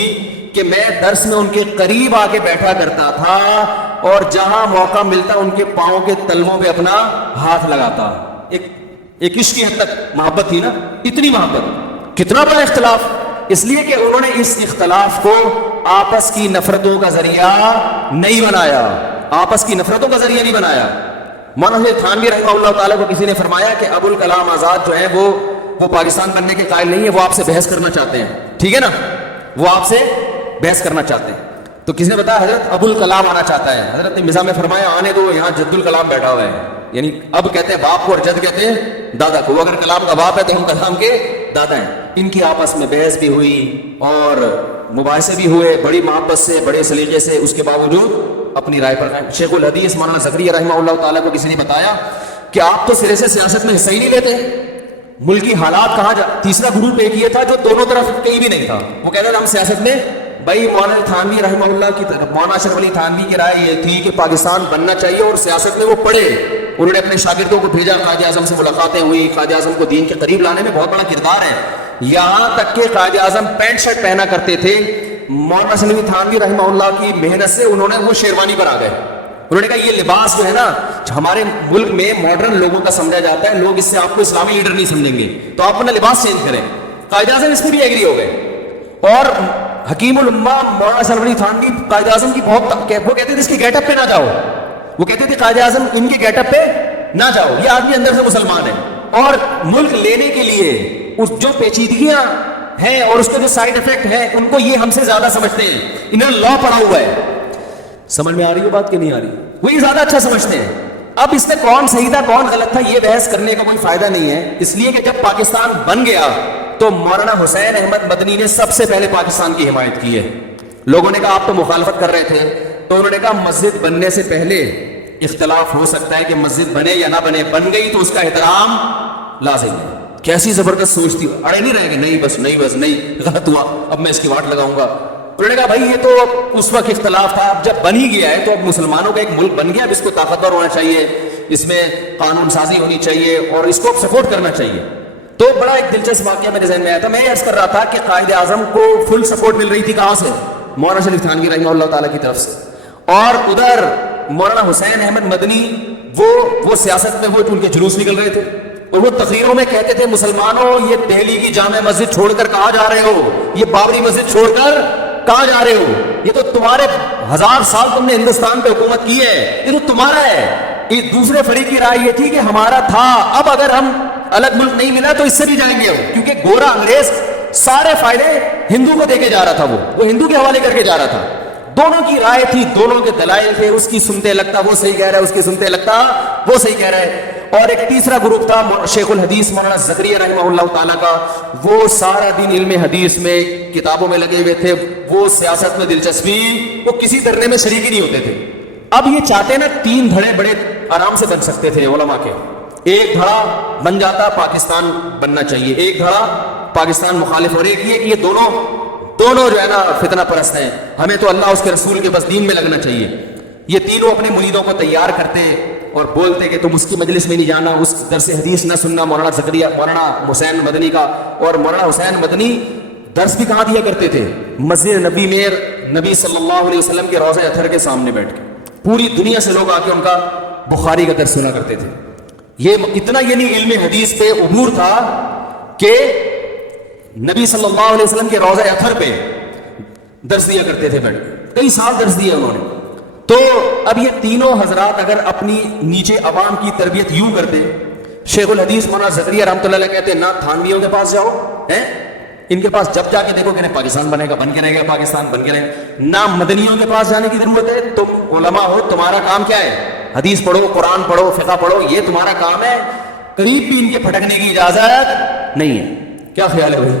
کہ میں درس میں ان کے قریب آ کے بیٹھا کرتا تھا, اور جہاں موقع ملتا ان کے پاؤں کے تلووں پہ اپنا ہاتھ لگاتا. ایک عشق کی حد تک محبت تھی نا, اتنی محبت. کتنا بڑا اختلاف, اس لیے کہ انہوں نے اس اختلاف کو آپس کی نفرتوں کا ذریعہ نہیں بنایا, آپس کی نفرتوں کا ذریعہ نہیں بنایا. مولانا تھانوی رحمہ اللہ تعالیٰ کو کسی نے فرمایا کہ ابوالکلام آزاد جو ہے وہ پاکستان بننے کے قائل نہیں ہے, وہ آپ سے بحث کرنا چاہتے ہیں. ٹھیک ہے نا, وہ آپ سے بحث کرنا چاہتے ہیں. تو کسی نے بتایا حضرت ابوالکلام آنا چاہتا ہے. حضرت نظام میں فرمایا آنے دو, یہاں جد الکلام بیٹھا ہوا ہے. یعنی اب کہتے ہیں باپ کو اور جد کہتے ہیں دادا کو. اگر کلام کا باپ ہے تو ہم کلام کے دادا ہیں. ان کی آپس میں بحث بھی ہوئی اور مباحثے بھی ہوئے, بڑی محبت سے, بڑے سلیقے سے. اس کے باوجود اپنی رائے پر قائم. شیخ الحدیث مولانا زکریا رحمہ اللہ تعالیٰ کو کسی نے بتایا کہ آپ تو سرے سے سیاست میں حصہ ہی نہیں لیتے, ملکی حالات کہاں تیسرا گروپ ایک یہ تھا جو دونوں طرف کہیں بھی نہیں تھا, وہ کہتا تھا ہم سیاست میں. بھائی مولانا تھانوی رحمہ اللہ کی طرف مولانا اشرف علی تھانوی کی رائے یہ تھی کہ پاکستان بننا چاہیے اور سیاست میں وہ پڑھے. انہوں نے اپنے شاگردوں کو بھیجا, قائد اعظم سے ملاقاتیں ہوئی, قائد اعظم کو دین کے قریب لانے میں بہت بڑا کردار ہے. یہاں تک کہ قائد اعظم پینٹ شرٹ پہنا کرتے تھے. مولانا اشرف علی تھانوی رحمہ اللہ کی محنت سے انہوں نے وہ شیروانی پر آ گئے. انہوں نے کہا یہ لباس جو ہے نا ہمارے ملک میں ماڈرن لوگوں کا سمجھا جاتا ہے, لوگ اس سے آپ کو اسلامی لیڈر نہیں سمجھیں گے, تو آپ اپنا لباس چینج کریں. قائد اعظم اس میں بھی ایگری ہو گئے. اور حکیم الامہ مولانا اشرف علی تھانوی قائد اعظم کی بہت وہ کہتے تھے اس کے گیٹ اپ پہ نہ جاؤ، وہ کہتے تھے قائد اعظم ان کے گیٹ اپ پہ نہ جاؤ، یہ آدمی اندر سے مسلمان ہے، اور ملک لینے کے لیے اس جو پیچیدگیاں ہیں اور اس کے جو سائیڈ افیکٹ ہیں ان کو یہ ہم سے زیادہ سمجھتے ہیں، انہوں نے لا پڑھا ہوا ہے. سمجھ میں آ رہی ہے بات کہ نہیں آ رہی؟ وہ یہ زیادہ اچھا سمجھتے ہیں. اب اس میں کون صحیح تھا کون غلط تھا یہ بحث کرنے کا کوئی فائدہ نہیں ہے، اس لیے کہ جب پاکستان بن گیا تو مولانا حسین احمد مدنی نے سب سے پہلے پاکستان کی حمایت کی ہے. لوگوں نے کہا آپ تو مخالفت کر رہے تھے، تو انہوں نے کہا مسجد بننے سے پہلے اختلاف ہو سکتا ہے کہ مسجد بنے یا نہ بنے، بن گئی تو اس کا احترام لازم ہے. کیسی زبردست سوچ تھی، اڑے نہیں رہے گے، نہیں بس نہیں غلط ہوا اب میں اس کی واٹ لگاؤں گا. انہوں نے کہا بھائی یہ تو اس وقت اختلاف تھا، اب جب بن ہی گیا ہے تو اب مسلمانوں کا ایک ملک بن گیا، اب اس کو طاقتور ہونا چاہیے، اس میں قانون سازی ہونی چاہیے اور اس کو سپورٹ کرنا چاہیے. تو بڑا ایک دلچسپ واقعہ میرے ذہن میں آیا تھا. میں یہ عرض کر رہا تھا کہ قائد اعظم کو فل سپورٹ مل رہی تھی کہاں سے؟ مولانا شریف تھانوی رحمہ اللہ تعالیٰ کی طرف سے، اور ادھر مولانا حسین احمد مدنی وہ سیاست میں وہ ان کے جلوس نکل رہے تھے اور وہ تقریروں میں کہتے تھے مسلمانوں یہ دہلی کی جامع مسجد چھوڑ کر کہاں جا رہے ہو، یہ بابری مسجد چھوڑ کر کہاں جا رہے ہو، یہ تو تمہارے 1000 سال تم نے ہندوستان پہ حکومت کی ہے، یہ تو تمہارا ہے. یہ دوسرے فریق کی رائے یہ تھی کہ ہمارا تھا، اب اگر ہم الگ ملک نہیں ملا تو اس سے بھی جائیں گے، کیونکہ گورا انگریز سارے فائدے ہندو کو دے کے جا رہا تھا، وہ ہندو کے حوالے کر کے جا رہا تھا. دونوں کی رائے تھی، دونوں کے دلائل تھے، اس کی سنتے لگتا وہ صحیح کہہ رہا ہے، اس کی سنتے لگتا وہ صحیح کہہ رہا ہے. اور ایک تیسرا گروپ تھا شیخ الحدیث مولانا زکریا رحمہ اللہ تعالیٰ کا، وہ سارا دن علم حدیث میں کتابوں میں لگے ہوئے تھے، وہ سیاست میں دلچسپی وہ کسی دھرنے میں شریک ہی نہیں ہوتے تھے. اب یہ چاہتے نا 3 دھڑے بڑے آرام سے بن سکتے تھے علماء کے، ایک دھڑا بن جاتا پاکستان بننا چاہیے، ایک دھڑا پاکستان مخالف، اور ایک یہ دونوں جو ہے نا فتنہ پرست ہیں، ہمیں تو اللہ اس کے رسول کے بس دین میں لگنا چاہیے. یہ تینوں اپنے مریدوں کو تیار کرتے اور بولتے کہ تم اس کی مجلس میں نہیں جانا، اس درس حدیث نہ سننا مولانا حسین مدنی کا. اور مولانا حسین مدنی درس بھی کہاں دیا کرتے تھے؟ مسجد نبی میں نبی صلی اللہ علیہ وسلم کے روضہ اطہر کے سامنے بیٹھ کے پوری دنیا سے لوگ آ کے ان کا بخاری کا درس سنا کرتے تھے. یہ اتنا یعنی علم حدیث پہ عبور تھا کہ نبی صلی اللہ علیہ وسلم کے روضہ اطہر پہ درس دیا کرتے تھے، بیٹھ کے کئی سال درس دیا انہوں نے. تو اب یہ تینوں حضرات اگر اپنی نیچے عوام کی تربیت یوں کرتے، شیخ الحدیث مولانا زکریا رحمۃ اللہ علیہ کہتے نہ تھانویوں کے پاس جاؤ، ان کے پاس جب جا کے دیکھو کہ پاکستان بنے گا، بن کے رہے گا پاکستان، بن کے رہے گا، نہ مدنیوں کے پاس جانے کی ضرورت ہے، تم علماء ہو، تمہارا کام کیا ہے؟ حدیث پڑھو، قرآن پڑھو، فقہ پڑھو، یہ تمہارا کام ہے، قریب بھی ان کے پھٹکنے کی اجازت نہیں ہے. کیا خیال ہے بھائی؟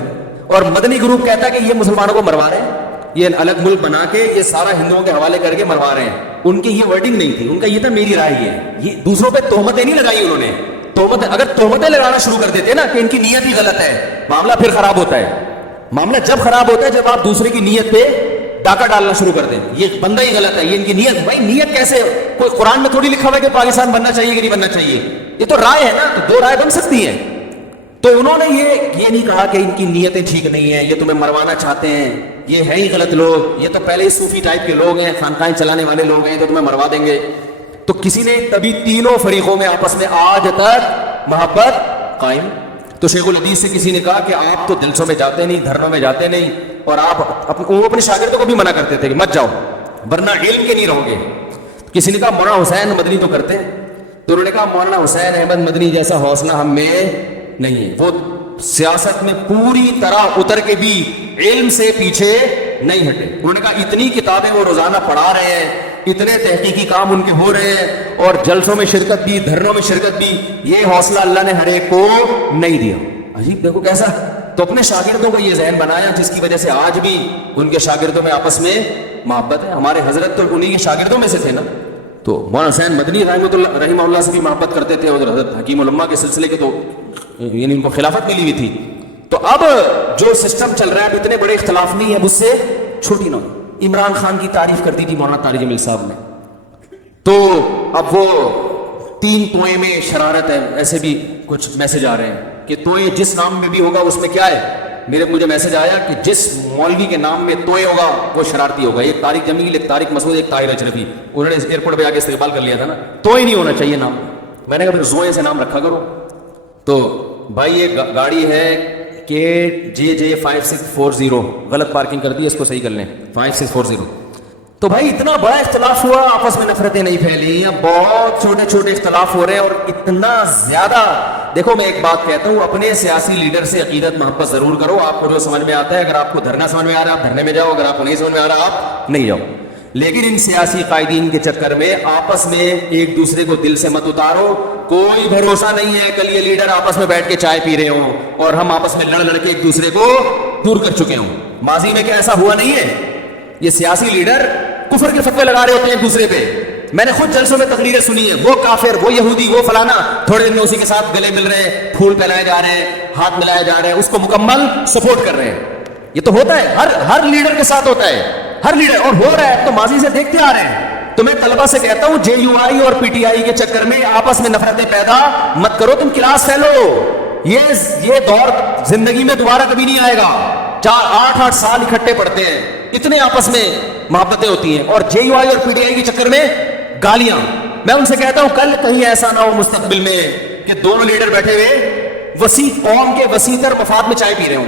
اور مدنی گروپ کہتا ہے کہ یہ مسلمانوں کو مروا رہے ہیں، یہ الگ ملک بنا کے یہ سارا ہندوؤں کے حوالے کر کے مروا رہے ہیں. ان کی یہ ورڈنگ نہیں تھی، ان کا یہ تھا میری رائے یہ دوسروں پہ تہمتیں نہیں لگائی انہوں نے. اگر تہمتیں لگانا شروع کر دیتے نا کہ ان کی نیت ہی غلط ہے، معاملہ پھر خراب ہوتا ہے. معاملہ جب خراب ہوتا ہے جب آپ دوسرے کی نیت پہ ڈاکہ ڈالنا شروع کر دیں، یہ بندہ ہی غلط ہے، یہ ان کی نیت. بھائی نیت کیسے؟ کوئی قرآن میں تھوڑی لکھا ہوا ہے کہ پاکستان بننا چاہیے کہ نہیں بننا چاہیے، یہ تو رائے ہے نا، تو 2 رائے بن سکتی ہیں. تو انہوں نے یہ نہیں کہا کہ ان کی نیتیں ٹھیک نہیں ہیں، یہ تمہیں مروانا چاہتے ہیں، یہ ہے ہی غلط لوگ، یہ تو پہلے ہی صوفی ٹائپ کے لوگ ہیں، خانقاہیں چلانے والے لوگ ہیں، تو تمہیں مروا دیں گے. تو کسی نے تبھی تینوں فریقوں میں آپس میں آج تک محبت قائم. تو شیخ الحدیث سے کسی نے کہا کہ آپ تو جلسوں میں جاتے نہیں، دھرنوں میں جاتے نہیں، اور آپ وہ اپنے شاگردوں کو بھی منع کرتے تھے کہ مت جاؤ ورنہ علم کے نہیں رہو گے. کسی نے کہا مولانا حسین مدنی تو کرتے ہیں، تو انہوں نے کہا مولانا حسین احمد مدنی جیسا حوصلہ ہم میں نہیں ہے، وہ سیاست میں پوری طرح اتر کے بھی علم سے پیچھے نہیں ہٹے. انہوں نے کہا اتنی کتابیں وہ روزانہ پڑھا رہے ہیں، اتنے تحقیقی کام ان کے ہو رہے ہیں، اور جلسوں میں شرکت بھی، دھرنوں میں شرکت بھی، یہ حوصلہ اللہ نے ہر ایک کو نہیں دیا. عجیب دیکھو کیسا. تو اپنے شاگردوں کو یہ ذہن بنایا جس کی وجہ سے آج بھی ان کے شاگردوں میں آپس میں محبت ہے. ہمارے حضرت تو انہی کے شاگردوں میں سے تھے نا. تو مولانا حسین مدنی رحمہ اللہ سے بھی محبت کرتے تھے، اور حضرت حکیم الامہ کے سلسلے کے تو یعنی ان کو خلافت ملی ہوئی تھی. تو اب جو سسٹم چل رہا ہے اب اتنے بڑے اختلاف نہیں ہے، اس سے چھوٹی نہ. عمران خان کی تعریف کرتی تھی مولانا طارق جمیل صاحب نے، تو اب وہ 3 توئے میں شرارت ہے، ایسے بھی کچھ میسج آ رہے ہیں کہ توئے جس نام میں بھی ہوگا اس میں کیا ہے. مجھے میسج آیا کہ جس مولوی کے نام میں توئے ہوگا وہ شرارتی ہوگا. ایک طارق جمیل، ایک طارق مسعود، ایک طاہر اشرفی، انہوں نے ایئرپورٹ پہ آ کے استقبال کر لیا تھا نا. توئے نہیں ہونا چاہیے نام. میں نے کہا پھر زوئے سے نام رکھا کرو. تو بھائی یہ گاڑی ہے KJJ5640 غلط پارکنگ کر دی, اس کو صحیح کر لیں 5640. تو بھائی اتنا بڑا اختلاف ہوا, آپس میں نفرتیں نہیں پھیلی, اب بہت چھوٹے چھوٹے اختلاف ہو رہے ہیں اور اتنا زیادہ. دیکھو میں ایک بات کہتا ہوں, اپنے سیاسی لیڈر سے عقیدت محبت ضرور کرو, آپ کو جو سمجھ میں آتا ہے. اگر آپ کو دھرنا سمجھ میں آ رہا ہے آپ دھرنے میں جاؤ, اگر آپ کو نہیں سمجھ میں آ رہا آپ نہیں جاؤ. لیکن ان سیاسی قائدین کے چکر میں آپس میں ایک دوسرے کو دل سے مت اتارو. کوئی بھروسہ نہیں ہے کل یہ لیڈر آپس میں بیٹھ کے چائے پی رہے ہوں اور ہم آپس میں لڑ کے ایک دوسرے کو دور کر چکے ہوں. ماضی میں کیا ایسا ہوا نہیں ہے؟ یہ سیاسی لیڈر کفر کے فتوے لگا رہے ہوتے ہیں ایک دوسرے پہ. میں نے خود جلسوں میں تقریریں سنی ہے, وہ کافر, وہ یہودی, وہ فلانا, تھوڑے دن میں اسی کے ساتھ گلے مل رہے ہیں, پھول پھیلائے جا رہے ہیں, ہاتھ ملائے جا رہے ہیں, اس کو مکمل سپورٹ کر رہے ہیں. یہ تو ہوتا ہے, ہر لیڈر کے ساتھ ہوتا ہے, ہر لیڈر, اور ہو رہا ہے تو ماضی سے دیکھتے آ رہے ہیں. تو میں طلبہ سے کہتا ہوں JUI اور PTI کے چکر میں آپس میں نفرتیں پیدا مت کرو, تم کلاس فیلو. یہ دور زندگی میں دوبارہ کبھی نہیں آئے گا. 8 سال اکٹھے پڑھتے ہیں, اتنے آپس میں محبتیں ہوتی ہیں, اور JUI اور PTI کے چکر میں گالیاں. میں ان سے کہتا ہوں کل کہیں ایسا نہ ہو مستقبل میں کہ دونوں لیڈر بیٹھے ہوئے وسیع قوم کے وسیع تر مفاد میں چائے پی رہے ہوں.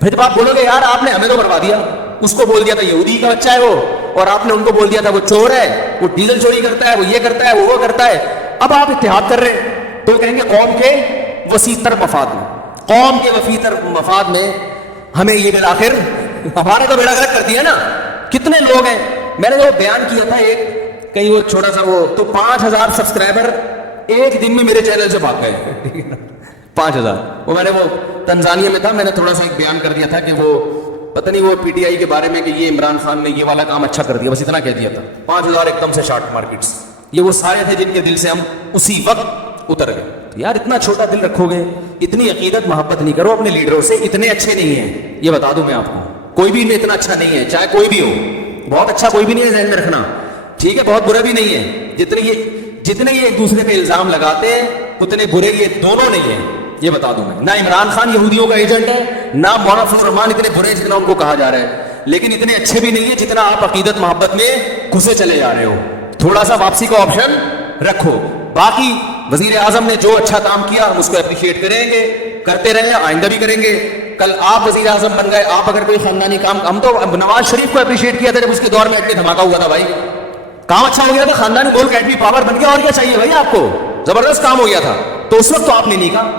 پھر جب آپ بولو گے یار آپ نے ہمیں تو بروا دیا, اس کو بول دیا تھا یہودی کا بچہ ہے وہ, اور آپ نے ان کو بول دیا تھا وہ چور ہے, وہ ڈیزل چوری کرتا ہے, وہ یہ کرتا ہے, وہ کرتا ہے. اب آپ اتحاد کر رہے تو کہیں گے قوم کے وسیع تر مفاد میں, قوم کے وسیع تر مفاد میں ہمیں یہ بالآخر ہمارا تو بیڑا غرق کر دیا نا. کتنے لوگ ہیں, میں نے وہ بیان کیا تھا ایک کہیں وہ چھوٹا سا وہ, تو 5000 سبسکرائبر ایک دن میں میرے چینل سے بھاگ گئے. 5000. وہ میں نے وہ تنزانیہ میں تھا, میں نے تھوڑا سا ایک بیان کر دیا تھا کہ وہ پتہ نہیں وہ PTI کے بارے میں کہ یہ عمران خان نے یہ والا کام اچھا کر دیا, بس اتنا کہہ دیا تھا. 5000 ایک دم سے شارٹ مارکیٹس, یہ وہ سارے تھے جن کے دل سے ہم اسی وقت اتر گئے. یار اتنا چھوٹا دل رکھو گے, اتنی عقیدت محبت نہیں کرو اپنے لیڈروں سے. اتنے اچھے نہیں ہیں, یہ بتا دوں میں آپ کو, کوئی بھی اتنا اچھا نہیں ہے, چاہے کوئی بھی ہو. بہت اچھا کوئی بھی نہیں ہے, ذہن میں رکھنا, ٹھیک ہے, بہت برا بھی نہیں ہے. جتنے یہ ایک دوسرے پہ الزام لگاتے ہیں اتنے برے یہ دونوں نہیں ہیں, یہ بتا دوں میں. نہ عمران خان یہودیوں کا ایجنٹ ہے, نہ مولانا فضل الرحمان اتنے برے جتنا ان کو کہا جا رہا ہے, لیکن اتنے اچھے بھی نہیں ہے جتنا آپ عقیدت محبت میں گھسے چلے جا رہے ہو. تھوڑا سا واپسی کا آپشن رکھو. باقی وزیر اعظم نے جو اچھا کام کیا ہم اس کو اپریشیٹ کریں گے, کرتے رہے, آئندہ بھی کریں گے. کل آپ وزیر اعظم بن گئے, آپ اگر کوئی خاندانی کام, ہم تو نواز شریف کو اپریشیٹ کیا تھا جب اس کے دور میں ایٹمی دھماکہ ہوا تھا. بھائی کام اچھا ہو گیا تھا, خاندانی ملک ایٹمی پاور بن گیا, اور کیا چاہیے بھائی آپ کو, زبردست کام ہو گیا تھا. تو اس وقت تو آپ نے نہیں کہا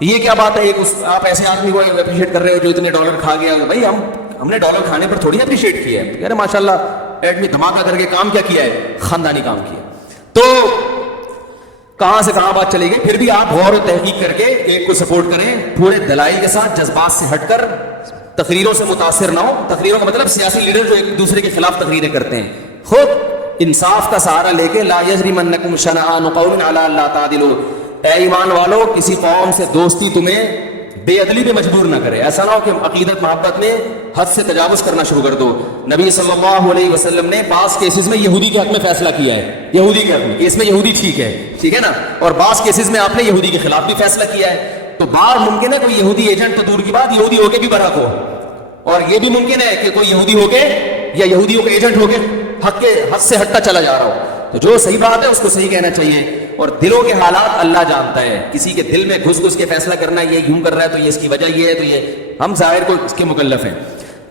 یہ کیا بات ہے, آپ ایسے آدمی کو اپریشیٹ کر رہے ہو جو اتنے ڈالر کھا گیا. بھائی ہم نے ڈالر کھانے پر تھوڑی اپریشیٹ کیا ہے, کہہ رہے ماشاء اللہ ایٹمی دھماکہ کر کے کام کیا کیا ہے, خاندانی کام کیا. تو کہاں سے کہاں بات چلے گی. پھر بھی آپ غور و تحقیق کر کے ایک کو سپورٹ کریں, پورے دلائل کے ساتھ, جذبات سے ہٹ کر, تقریروں سے متاثر نہ ہو. تقریروں کا مطلب سیاسی لیڈر جو ایک دوسرے کے خلاف تقریریں کرتے ہیں, خود انصاف کا سہارا لے کے لا یجرمنکم شنآن قوم علی الا تعدلوا, اے ایمان والو کسی قوم سے دوستی تمہیں بے عدلی پہ مجبور نہ کرے. ایسا نہ ہو کہ عقیدت محبت میں حد سے تجاوز کرنا شروع کر دو. نبی صلی اللہ علیہ وسلم نے بعض کیسز میں یہودی کے حق میں فیصلہ کیا ہے, یہودی کے حق میں, کہ اس میں یہودی ٹھیک ہے نا, اور بعض کیسز میں آپ نے یہودی کے خلاف بھی فیصلہ کیا ہے. تو بار ممکن ہے کوئی یہودی ایجنٹ تو دور کی بات یہودی ہو کے بھی برحق ہو, اور یہ بھی ممکن ہے کہ کوئی یہودی ہو کے یا یہودیوں کے ایجنٹ ہو کے حد سے ہٹتا چلا جا رہا ہو. تو جو صحیح بات ہے اس کو صحیح کہنا چاہیے. اور دلوں کے حالات اللہ جانتا ہے, کسی کے دل میں گھس کے فیصلہ کرنا, یہ یوں کر رہا ہے تو یہ اس کی وجہ یہ ہے, تو یہ ہم ظاہر کو اس کے مکلف ہیں.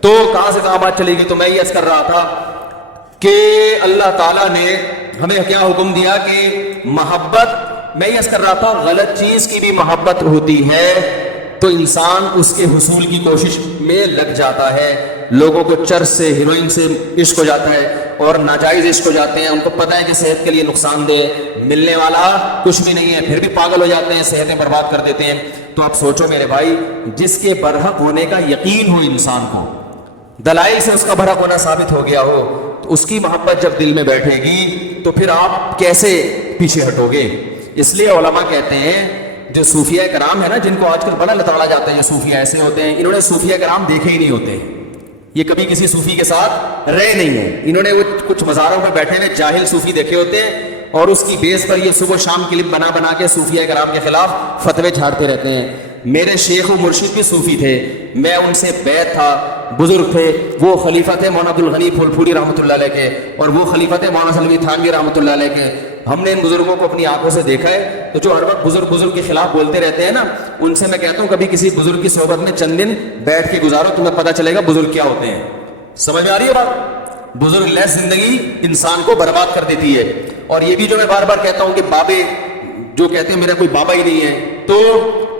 تو کہاں سے کہاں بات چلے گی. تو میں یہ عرض کر رہا تھا کہ اللہ تعالیٰ نے ہمیں کیا حکم دیا کہ محبت, میں یہ عرض کر رہا تھا غلط چیز کی بھی محبت ہوتی ہے تو انسان اس کے حصول کی کوشش میں لگ جاتا ہے. لوگوں کو چرس سے, ہیروئن سے عشق ہو جاتا ہے, اور ناجائز عشق ہو جاتے ہیں, ان کو پتہ ہے کہ صحت کے لیے نقصان دہ, ملنے والا کچھ بھی نہیں ہے, پھر بھی پاگل ہو جاتے ہیں, صحتیں برباد کر دیتے ہیں. تو آپ سوچو میرے بھائی, جس کے برحق ہونے کا یقین ہو انسان کو, دلائل سے اس کا برحق ہونا ثابت ہو گیا ہو, تو اس کی محبت جب دل میں بیٹھے گی تو پھر آپ کیسے پیچھے ہٹو گے. اس لیے علماء کہتے ہیں جو صوفیہ کرام ہے نا, جن کو آج کل بڑا لتاڑا جاتا ہے, یہ صوفیہ ایسے ہوتے ہیں, انہوں نے صوفیہ کرام دیکھے ہی نہیں ہوتے, یہ کبھی کسی صوفی کے ساتھ رہے نہیں ہیں. انہوں نے وہ کچھ مزاروں پہ بیٹھے ہوئے جاہل صوفی دیکھے ہوتے ہیں, اور اس کی بیس پر یہ صبح شام کلپ بنا کے صوفیہ کرام کے خلاف فتوے جھاڑتے رہتے ہیں. میرے شیخ و مرشد بھی صوفی تھے, میں ان سے بیعت تھا, بزرگ تھے, وہ خلیفہ تھے مولانا عبد الغنی پھول پھوری رحمۃ اللہ علیہ کے, اور وہ خلیفہ تھے مولانا سلمی تھانوی رحمۃ اللہ علیہ کے. ہم نے ان بزرگوں کو اپنی آنکھوں سے دیکھا ہے. تو جو ہر وقت بزرگ کے خلاف بولتے رہتے ہیں نا, ان سے میں کہتا ہوں کبھی کسی بزرگ کی صحبت میں چند دن بیٹھ کے گزارو, تمہیں پتہ چلے گا بزرگ کیا ہوتے ہیں. سمجھ میں آ رہی ہے بات؟ بزرگ لیس زندگی انسان کو برباد کر دیتی ہے. اور یہ بھی جو میں بار بار کہتا ہوں کہ بابے جو کہتے ہیں میرا کوئی بابا ہی نہیں ہے, تو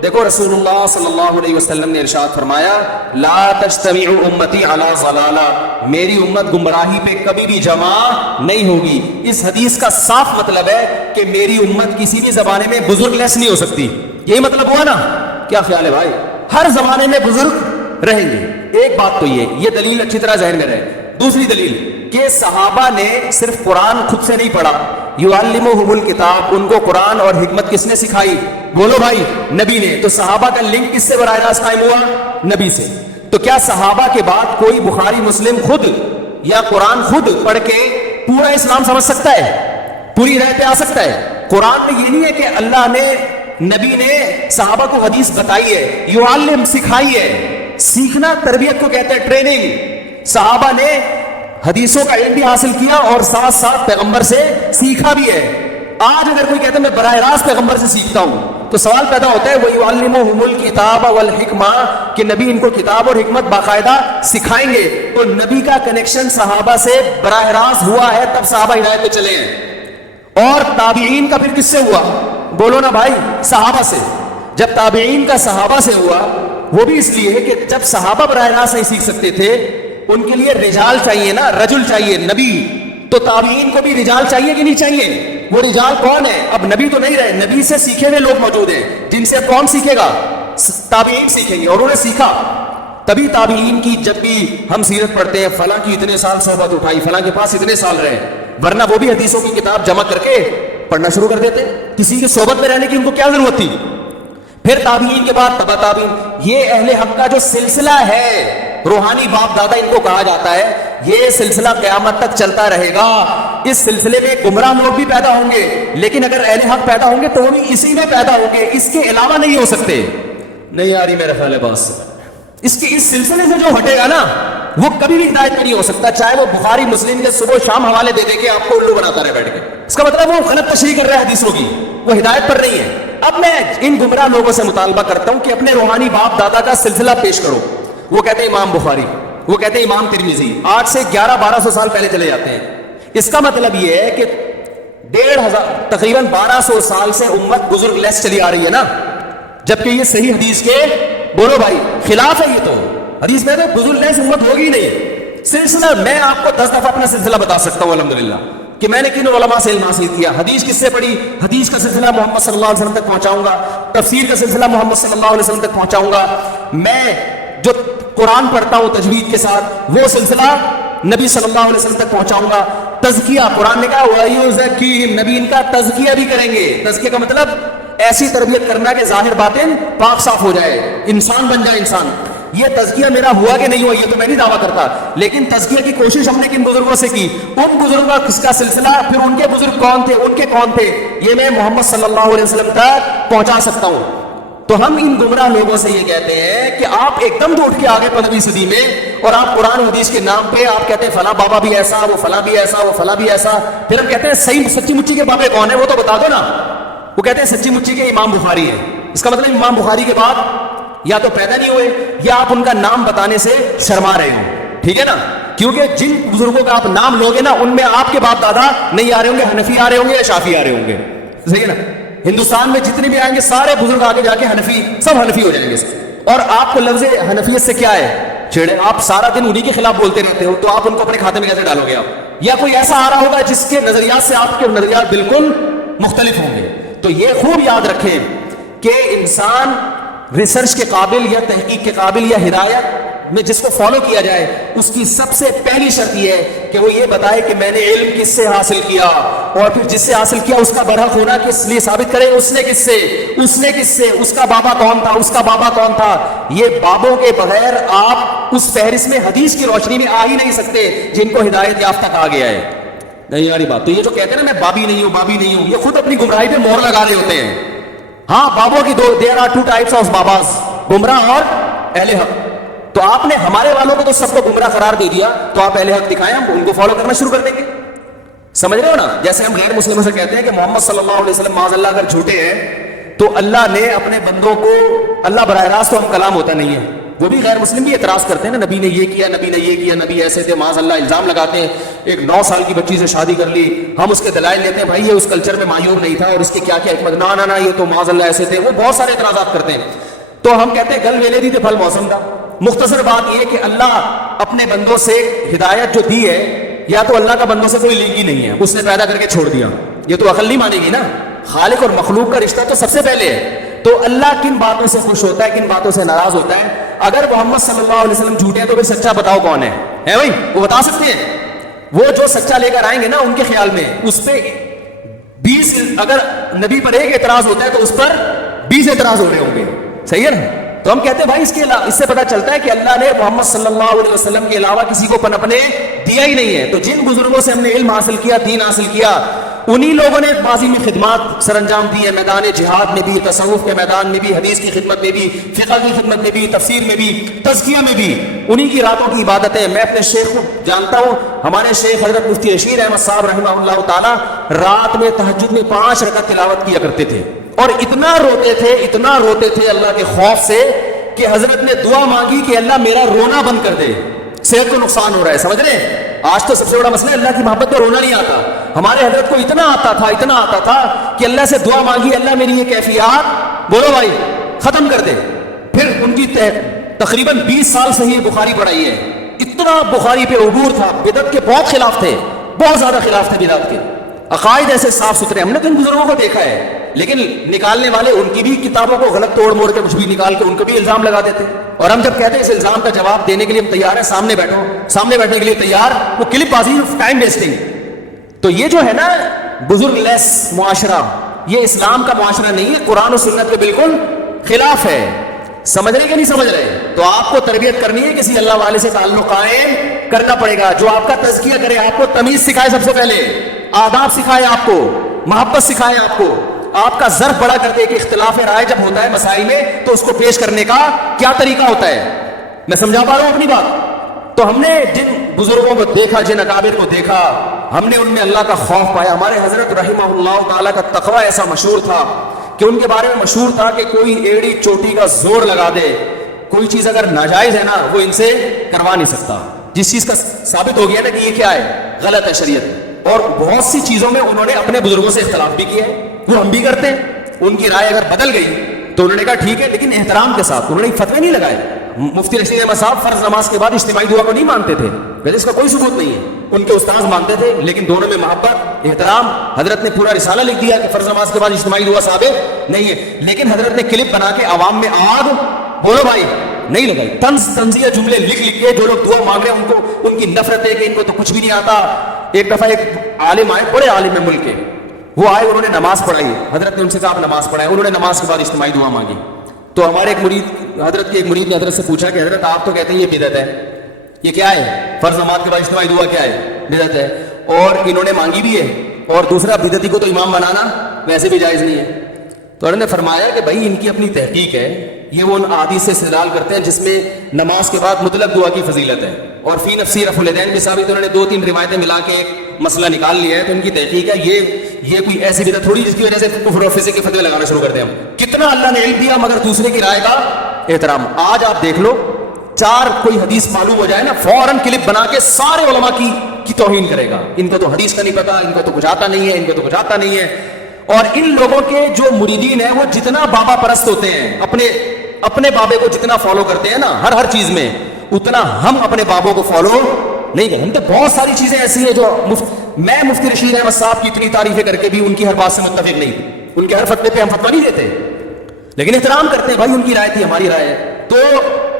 دیکھو رسول اللہ صلی اللہ علیہ وسلم نے ارشاد فرمایا لا تجتمع امتی علی ضلالہ, میری امت گمراہی پہ کبھی بھی جمع نہیں ہوگی. اس حدیث کا صاف مطلب ہے کہ میری امت کسی بھی زمانے میں بزرگ لیس نہیں ہو سکتی. یہی مطلب ہوا نا؟ کیا خیال ہے بھائی؟ ہر زمانے میں بزرگ رہیں گے. ایک بات تو یہ دلیل اچھی طرح ذہن میں رہے. دوسری دلیل کہ صحابہ نے صرف قرآن خود سے نہیں پڑھا, یعلمہم الکتاب, ان کو قرآن اور حکمت کس نے سکھائی؟ بولو بھائی, نبی نے. تو صحابہ کا لنک کس سے براہ راست قائم ہوا؟ نبی سے. تو کیا صحابہ کے بعد کوئی بخاری مسلم خود یا قرآن خود پڑھ کے پورا اسلام سمجھ سکتا ہے, پوری راہ پہ آ سکتا ہے؟ قرآن میں یہ نہیں ہے کہ اللہ نے, نبی نے صحابہ کو حدیث بتائی ہے, یعلم سکھائی ہے. سیکھنا تربیت کو کہتے ہیں, ٹریننگ. صحابہ نے حدیثوں کا علم بھی حاصل کیا اور ساتھ ساتھ پیغمبر سے سیکھا بھی ہے. آج اگر کوئی کہتا ہے میں براہ راست پیغمبر سے سیکھتا ہوں, تو سوال پیدا ہوتا ہے وَيُعَلِّمُهُمُ الْكِتَابَ وَالْحِكْمَةَ, کہ نبی ان کو کتاب اور حکمت باقاعدہ سکھائیں گے. تو نبی کا کنیکشن صحابہ سے براہ راست ہوا ہے, تب صحابہ ہدایت پہ چلے ہیں. اور تابعین کا پھر کس سے ہوا؟ بولو نا بھائی, صحابہ سے. جب تابعین کا صحابہ سے ہوا, وہ بھی اس لیے کہ جب صحابہ براہ راست نہیں سیکھ سکتے تھے, ان کے لیے رجال چاہیے نا, رجل چاہیے, نبی. تو تابعین کو بھی رجال چاہیے کہ نہیں چاہیے؟ وہ رجال کون ہے؟ اب نبی تو نہیں رہے, نبی سے سیکھے ہوئے لوگ موجود ہیں, جن سے کون سیکھے گا؟ تابعین سیکھیں گے. اور انہوں نے سیکھا. تبھی تابعین کی جب بھی ہم سیرت پڑھتے ہیں, فلاں کی اتنے سال صحبت اٹھائی, فلاں کے پاس اتنے سال رہے, ورنہ وہ بھی حدیثوں کی کتاب جمع کر کے پڑھنا شروع کر دیتے. کسی کی صحبت میں رہنے کی ان کو کیا ضرورت تھی؟ پھر تابعین کے بعد تبع تابعین. یہ اہل حق کا جو سلسلہ ہے, روحانی باپ دادا ان کو کہا جاتا ہے, یہ سلسلہ قیامت تک چلتا رہے گا. اس سلسلے میں گمراہ لوگ بھی پیدا ہوں گے, لیکن اگر اہل حق پیدا ہوں گے تو وہ بھی اسی میں پیدا ہوں گے, اس کے علاوہ نہیں ہو سکتے. نہیں آ رہی میرا خیال ہے بات؟ اس سلسلے سے جو ہٹے گا نا, وہ کبھی بھی ہدایت میں نہیں ہو سکتا, چاہے وہ بخاری مسلم کے صبح شام حوالے دے دے کے آپ کو الو بناتا رہے بیٹھ کے. اس کا مطلب وہ غلط تشریح کر رہا ہے حدیثوں کی, وہ ہدایت پر نہیں ہے. اب میں ان گمراہ لوگوں سے مطالبہ کرتا ہوں کہ اپنے روحانی باپ دادا کا سلسلہ پیش کرو. وہ کہتے ہیں امام بخاری, وہ کہتے ہیں امام ترمذی, آج سے 1100-1200 سال پہلے چلے جاتے ہیں. اس کا مطلب یہ ہے کہ 1500 تقریباً 1200 سال سے امت بزرگ لیس چلی آ رہی ہے نا, جبکہ یہ صحیح حدیث کے, بولو بھائی, خلاف ہے. یہ تو حدیث میں تو بزرگ لیس امت ہوگی نہیں. سلسلہ میں آپ کو 10 دفعہ اپنا سلسلہ بتا سکتا ہوں الحمدللہ, کہ میں نے کن علماء سے علم حاصل کیا, حدیث کس سے پڑھی, حدیث کا سلسلہ محمد صلی اللہ علیہ وسلم تک پہنچاؤں گا, تفسیر کا سلسلہ محمد صلی اللہ علیہ وسلم تک پہنچاؤں گا. میں جو قرآن پڑھتا ہوں تجوید کے ساتھ, وہ سلسلہ نبی صلی اللہ علیہ وسلم تک پہنچاؤں گا. تزکیہ, قرآن نے کہا وَيُزَكِّيهِمْ, نبی ان کا تزکیہ بھی کریں گے. تزکیہ کا مطلب ایسی تربیت کرنا کہ ظاہر باطن پاک صاف ہو جائے, انسان بن جائے انسان. یہ تزکیہ میرا ہوا کہ نہیں ہوا یہ تو میں نہیں دعویٰ کرتا, لیکن تزکیہ کی کوشش ہم نے کن بزرگوں سے کی, ان بزرگوں کا سلسلہ, پھر ان کے بزرگ کون تھے, ان کے کون تھے, یہ میں محمد صلی اللہ علیہ وسلم تک پہنچا سکتا ہوں. تو ہم ان گمراہ لوگوں سے یہ کہتے ہیں کہ آپ ایک دم تو اٹھ کے آگے 15ویں صدی میں, اور آپ قرآن حدیث کے نام پہ آپ کہتے ہیں فلاں بابا بھی ایسا, وہ فلاں بھی ایسا, وہ فلاں بھی ایسا. پھر ہم کہتے ہیں صحیح سچی مچی کے بابے کون ہے, وہ تو بتا دو نا. وہ کہتے ہیں سچی مچی کے امام بخاری ہے. اس کا مطلب امام بخاری کے بعد یا تو پیدا نہیں ہوئے, یا آپ ان کا نام بتانے سے شرما رہے ہو. ٹھیک ہے نا, کیونکہ جن بزرگوں کا آپ نام لوگے نا, ان میں آپ کے باپ دادا نہیں آ رہے ہوں گے, حنفی آ رہے ہوں گے یا شافی آ رہے ہوں گے. صحیح ہے نا, ہندوستان میں جتنے بھی آئیں گے سارے بزرگ آگے جا کے حنفی, سب حنفی ہو جائیں گے. اور آپ کو لفظ حنفیت سے کیا ہے چھیڑے, آپ سارا دن انہی کے خلاف بولتے رہتے ہو, تو آپ ان کو اپنے کھاتے میں کیسے ڈالو گے آپ؟ یا کوئی ایسا آ رہا ہوگا جس کے نظریات سے آپ کے نظریات بالکل مختلف ہوں گے. تو یہ خوب یاد رکھیں کہ انسان ریسرچ کے قابل یا تحقیق کے قابل یا ہدایت میں جس کو فالو کیا جائے, اس کی سب سے پہلی شرط یہ ہے کہ وہ یہ بتائے کہ میں نے علم کس سے حاصل کیا, اور پھر جس سے حاصل کیا اس کا برحق ہونا کس لیے ثابت کرے, اس نے کس سے, اس کا بابا کون تھا, اس کا بابا کون تھا. یہ بابوں کے بغیر آپ اس فہرست میں حدیث کی روشنی میں آ ہی نہیں سکتے جن کو ہدایت یافتہ کہا گیا ہے. نہیں یاری بات. تو یہ جو کہتے ہیں نا میں بابی نہیں ہوں, یہ خود اپنی گمراہی پہ مہر لگا رہے ہوتے ہیں. ہاں, بابوں کی there are 2 types of باباز, گمراہ اور اہل حق. تو آپ نے ہمارے والوں کو تو سب کو گمراہ قرار دے دیا, تو آپ اہل حق دکھائیں, ہم ان کو فالو کرنا شروع کر دیں گے. سمجھ رہے ہو نا؟ جیسے ہم غیر مسلموں سے کہتے ہیں کہ محمد صلی اللہ علیہ وسلم معاذ اللہ اگر جھوٹے ہیں تو اللہ نے اپنے بندوں کو، اللہ براہ راست تو ہم کلام ہوتا نہیں ہے، وہ بھی غیر مسلم بھی اعتراض کرتے ہیں نا، نبی نے یہ کیا، نبی نے یہ کیا، نبی ایسے تھے، معاذ اللہ الزام لگاتے ہیں، ایک 9 سال کی بچی سے شادی کر لی، ہم اس کے دلائل لیتے ہیں بھائی یہ اس کلچر میں معیوب نہیں تھا اور اس کی کیا کیا حکمت، نہ یہ تو معاذ اللہ ایسے تھے، وہ بہت سارے اعتراضات کرتے ہیں. تو ہم کہتے ہیں گل ویلے دی تھے پھل موسم کا. مختصر بات یہ کہ اللہ اپنے بندوں سے ہدایت جو دی ہے، یا تو اللہ کا بندوں سے کوئی لنک ہی نہیں ہے، اس نے پیدا کر کے چھوڑ دیا، یہ تو عقل نہیں مانے گی نا. خالق اور مخلوق کا رشتہ تو سب سے پہلے ہے. تو اللہ کن باتوں سے خوش ہوتا ہے، کن باتوں سے ناراض ہوتا ہے. اگر محمد صلی اللہ علیہ وسلم جھوٹے ہیں تو پھر سچا بتاؤ کون ہے بھائی؟ وہ بتا سکتے ہیں. وہ جو سچا لے کر آئیں گے نا ان کے خیال میں اس پہ 20، اگر نبی پر ایک اعتراض ہوتا ہے تو اس پر 20 اعتراض ہو رہے ہوں گے. صحیح ہے نا؟ تو ہم کہتے ہیں بھائی اس سے پتا چلتا ہے کہ اللہ نے محمد صلی اللہ علیہ وسلم کے علاوہ کسی کو پنپنے دیا ہی نہیں ہے. تو جن بزرگوں سے ہم نے علم حاصل کیا، دین حاصل کیا، انہی لوگوں نے ماضی میں خدمات سر انجام دی ہے، میدان جہاد میں بھی، تصوف کے میدان میں بھی، حدیث کی خدمت میں بھی، فقہ کی خدمت میں بھی، تفسیر میں بھی، تزکیہ میں بھی. انہی کی راتوں کی عبادتیں. میں اپنے شیخ کو جانتا ہوں، ہمارے شیخ حضرت مفتی رشید احمد صاحب رحمہ اللہ تعالی رات میں تہجد میں 5 رکعت تلاوت کیا کرتے تھے، اور اتنا روتے تھے اللہ کے خوف سے کہ حضرت نے دعا مانگی کہ اللہ میرا رونا بند کر دے، صحت کو نقصان ہو رہا ہے. سمجھ رہے ہیں؟ آج تو سب سے بڑا مسئلہ ہے اللہ کی محبت میں رونا نہیں آتا. ہمارے حضرت کو اتنا آتا تھا کہ اللہ سے دعا مانگی اللہ میری یہ کیفیات بولو بھائی ختم کر دے. پھر ان کی تقریباً 20 سال سے ہی بخاری پڑھائی ہے. اتنا بخاری پہ عبور تھا، بدعت کے بہت خلاف تھے، بہت زیادہ خلاف تھے بدعت کے. عقائد ایسے صاف ستھرے، ہم نے تو ان بزرگوں کو دیکھا ہے، لیکن نکالنے والے ان کی بھی کتابوں کو غلط توڑ موڑ کے کچھ بھی نکال کے ان کو بھی الزام لگا دیتے. اور ہم جب کہتے ہیں اس الزام کا جواب دینے کے لیے ہم تیار ہیں، سامنے بیٹھو، سامنے بیٹھنے کے لیے تیار، وہ کلپ بازی، ٹائم ویسٹنگ. تو یہ جو ہے نا بزرگ لیس معاشرہ، یہ اسلام کا معاشرہ نہیں ہے، قرآن و سنت کے بالکل خلاف ہے. سمجھ رہے کہ نہیں سمجھ رہے؟ تو آپ کو تربیت کرنی ہے، کسی اللہ والے سے تعلق قائم کرنا پڑے گا، جو آپ کا تزکیہ کرے، آپ کو تمیز سکھائے، سب سے پہلے آداب سکھائے، آپ کو محبت سکھائے، آپ کو آپ کا ظرف بڑا کرتے کہ اختلاف رائے جب ہوتا ہے مسائل میں تو اس کو پیش کرنے کا کیا طریقہ ہوتا ہے. میں سمجھا پا رہا ہوں اپنی بات؟ تو ہم نے جن بزرگوں کو دیکھا، جن اکابر کو دیکھا، ہم نے ان میں اللہ کا خوف پایا. ہمارے حضرت رحمہ اللہ تعالیٰ کا تقوی ایسا مشہور تھا کہ ان کے بارے میں مشہور تھا کہ کوئی ایڑی چوٹی کا زور لگا دے، کوئی چیز اگر ناجائز ہے نا وہ ان سے کروا نہیں سکتا. جس چیز کا ثابت ہو گیا نا کہ یہ کیا ہے، غلط ہے شریعت. اور بہت سی چیزوں میں انہوں نے اپنے بزرگوں سے اختلاف بھی کیا ہے، وہ ہم بھی کرتے ہیں. ان کی رائے اگر بدل گئی تو انہوں نے کہا ٹھیک ہے، لیکن احترام کے ساتھ. انہوں نے فتوے نہیں لگائے. مفتی رشید احمد صاحب فرض نماز کے بعد اجتماعی دعا کو نہیں مانتے تھے، ویسے اس کا کوئی ثبوت نہیں ہے. ان کے استاذ مانتے تھے، لیکن دونوں میں محبت، احترام. حضرت نے پورا رسالہ لکھ دیا کہ فرض نماز کے بعد اجتماعی دعا ثابت نہیں ہے، لیکن حضرت نے کلپ بنا کے عوام میں آگ بولو بھائی نہیں لگائی. طنزیہ جملے لکھ کے جو لوگ دعا مانگ رہے ہیں ان کو، ان کی نفرت ہے کہ ان کو تو کچھ بھی نہیں آتا. ایک دفعہ ایک عالم آئے، بڑے عالم ہے ملک کے، وہ آئے، انہوں نے نماز پڑھائی. حضرت نے ان سے کہا آپ نماز پڑھائیں. انہوں نے نماز کے بعد اجتماعی دعا مانگی. تو ہمارے ایک مرید، حضرت کے ایک مرید نے حضرت سے پوچھا کہ حضرت آپ تو کہتے ہیں یہ بدعت ہے، یہ کیا ہے؟ فرض نماز کے بعد اجتماعی دعا کیا ہے؟ بدعت ہے. اور انہوں نے مانگی بھی ہے، اور دوسرا بدعتی کو تو امام بنانا ویسے بھی جائز نہیں ہے. تو انہوں نے فرمایا کہ بھائی ان کی اپنی تحقیق ہے، یہ وہ ان احادیث سے استدلال کرتے ہیں جس میں نماز کے بعد مطلق دعا کی فضیلت ہے، اور فی نفسی رفع الیدین بھی ثابت. انہوں نے 2-3 روایتیں ملا کے ایک مسئلہ نکال لیا ہے. تو ان کی تحقیق ہے، یہ کوئی ایسی بدعت تھوڑی جس کی وجہ سے کفر اور فسق کے فتوے لگانا شروع کر دیں. ہم کتنا اللہ نے علم دیا مگر دوسرے کی رائے کا احترام. آج آپ دیکھ لو، 4 کوئی حدیث معلوم ہو جائے نا، فوراً کلپ بنا کے سارے علماء کی توہین کرے گا. ان کو تو حدیث کا نہیں پتا، ان کو تو کچھ آتا نہیں ہے، ان کو تو کچھ آتا نہیں ہے. اور ان لوگوں کے جو مریدین ہیں وہ جتنا بابا پرست ہوتے ہیں، اپنے بابے کو جتنا فالو کرتے ہیں نا ہر چیز میں، اتنا ہم اپنے بابوں کو فالو نہیں کریں. ہم تو بہت ساری چیزیں ایسی ہیں جو میں مفتی رشید احمد صاحب کی اتنی تعریفیں کر کے بھی ان کی ہر بات سے متفق نہیں. ان کے ہر فتوے پہ ہم فتویٰ نہیں دیتے، لیکن احترام کرتے ہیں. بھائی ان کی رائے تھی، ہماری رائے ہے. تو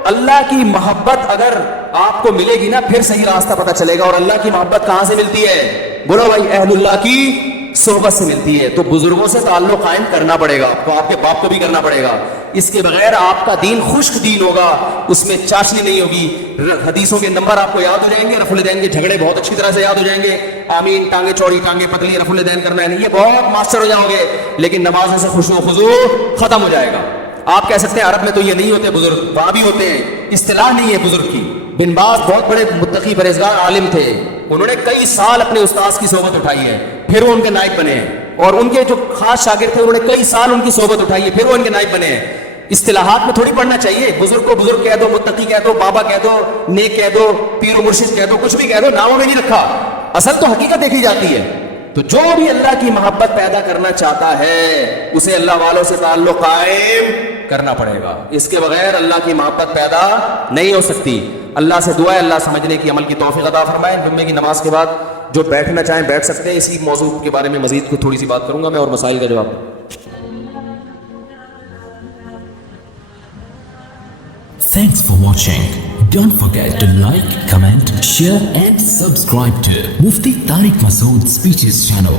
اللہ کی محبت اگر آپ کو ملے گی نا پھر صحیح راستہ پتہ چلے گا. اور اللہ کی محبت کہاں سے ملتی ہے؟ بولو بھائی، اہل اللہ کی صحبت سے ملتی ہے. تو بزرگوں سے تعلق قائم کرنا پڑے گا آپ کو، آپ کے باپ کو بھی کرنا پڑے گا. اس کے بغیر آپ کا دین خشک دین ہوگا، اس میں چاشنی نہیں ہوگی. حدیثوں کے نمبر آپ کو یاد ہو جائیں گے، رفع الیدین کے جھگڑے بہت اچھی طرح سے یاد ہو جائیں گے. آمین، ٹانگیں چوڑی ٹانگیں پتلی، رفع الیدین کرنا ہے، یہ بہت ماسٹر ہو جاؤ گے. لیکن نمازوں سے خشوع و خضوع ختم ہو جائے گا. آپ کہہ سکتے ہیں عرب میں تو یہ نہیں ہوتے بزرگ، وہاں بھی ہوتے ہیں، اصطلاح نہیں ہے بزرگ کی. بن باز بہت بڑے متقی پرہیزگار عالم تھے، انہوں نے کئی سال اپنے استاذ کی صحبت اٹھائی ہے، پھر وہ ان کے نائب بنے ہیں، اور ان کے جو خاص شاگرد تھے انہوں نے کئی سال ان کی صحبت اٹھائی ہے، پھر وہ ان کے نائب بنے ہیں۔ اصطلاحات میں تھوڑی پڑھنا چاہیے، بزرگ کو بزرگ کہہ دو، متقی کہہ دو، بابا کہہ دو، نیک کہہ دو، پیر و مرشد کہہ دو، کچھ بھی کہہ دو، ناموں میں نہیں رکھا، اصل تو حقیقت دیکھی جاتی ہے۔ تو جو بھی اللہ کی محبت پیدا کرنا چاہتا ہے اسے اللہ والوں سے تعلق قائم کرنا پڑے گا، اس کے بغیر اللہ کی محبت پیدا نہیں ہو سکتی۔ اللہ سے دعا ہے اللہ سمجھنے کی، عمل کی توفیق عطا فرمائے۔ جمعے کی نماز کے بعد جو بیٹھنا چاہیں بیٹھ سکتے ہیں، اسی موضوع کے بارے میں مزید کو تھوڑی سی بات کروں گا میں اور مسائل کا جواب۔ Thanks for watching. Don't forget to like, comment, share and subscribe to Mufti Tariq Masood Speeches channel.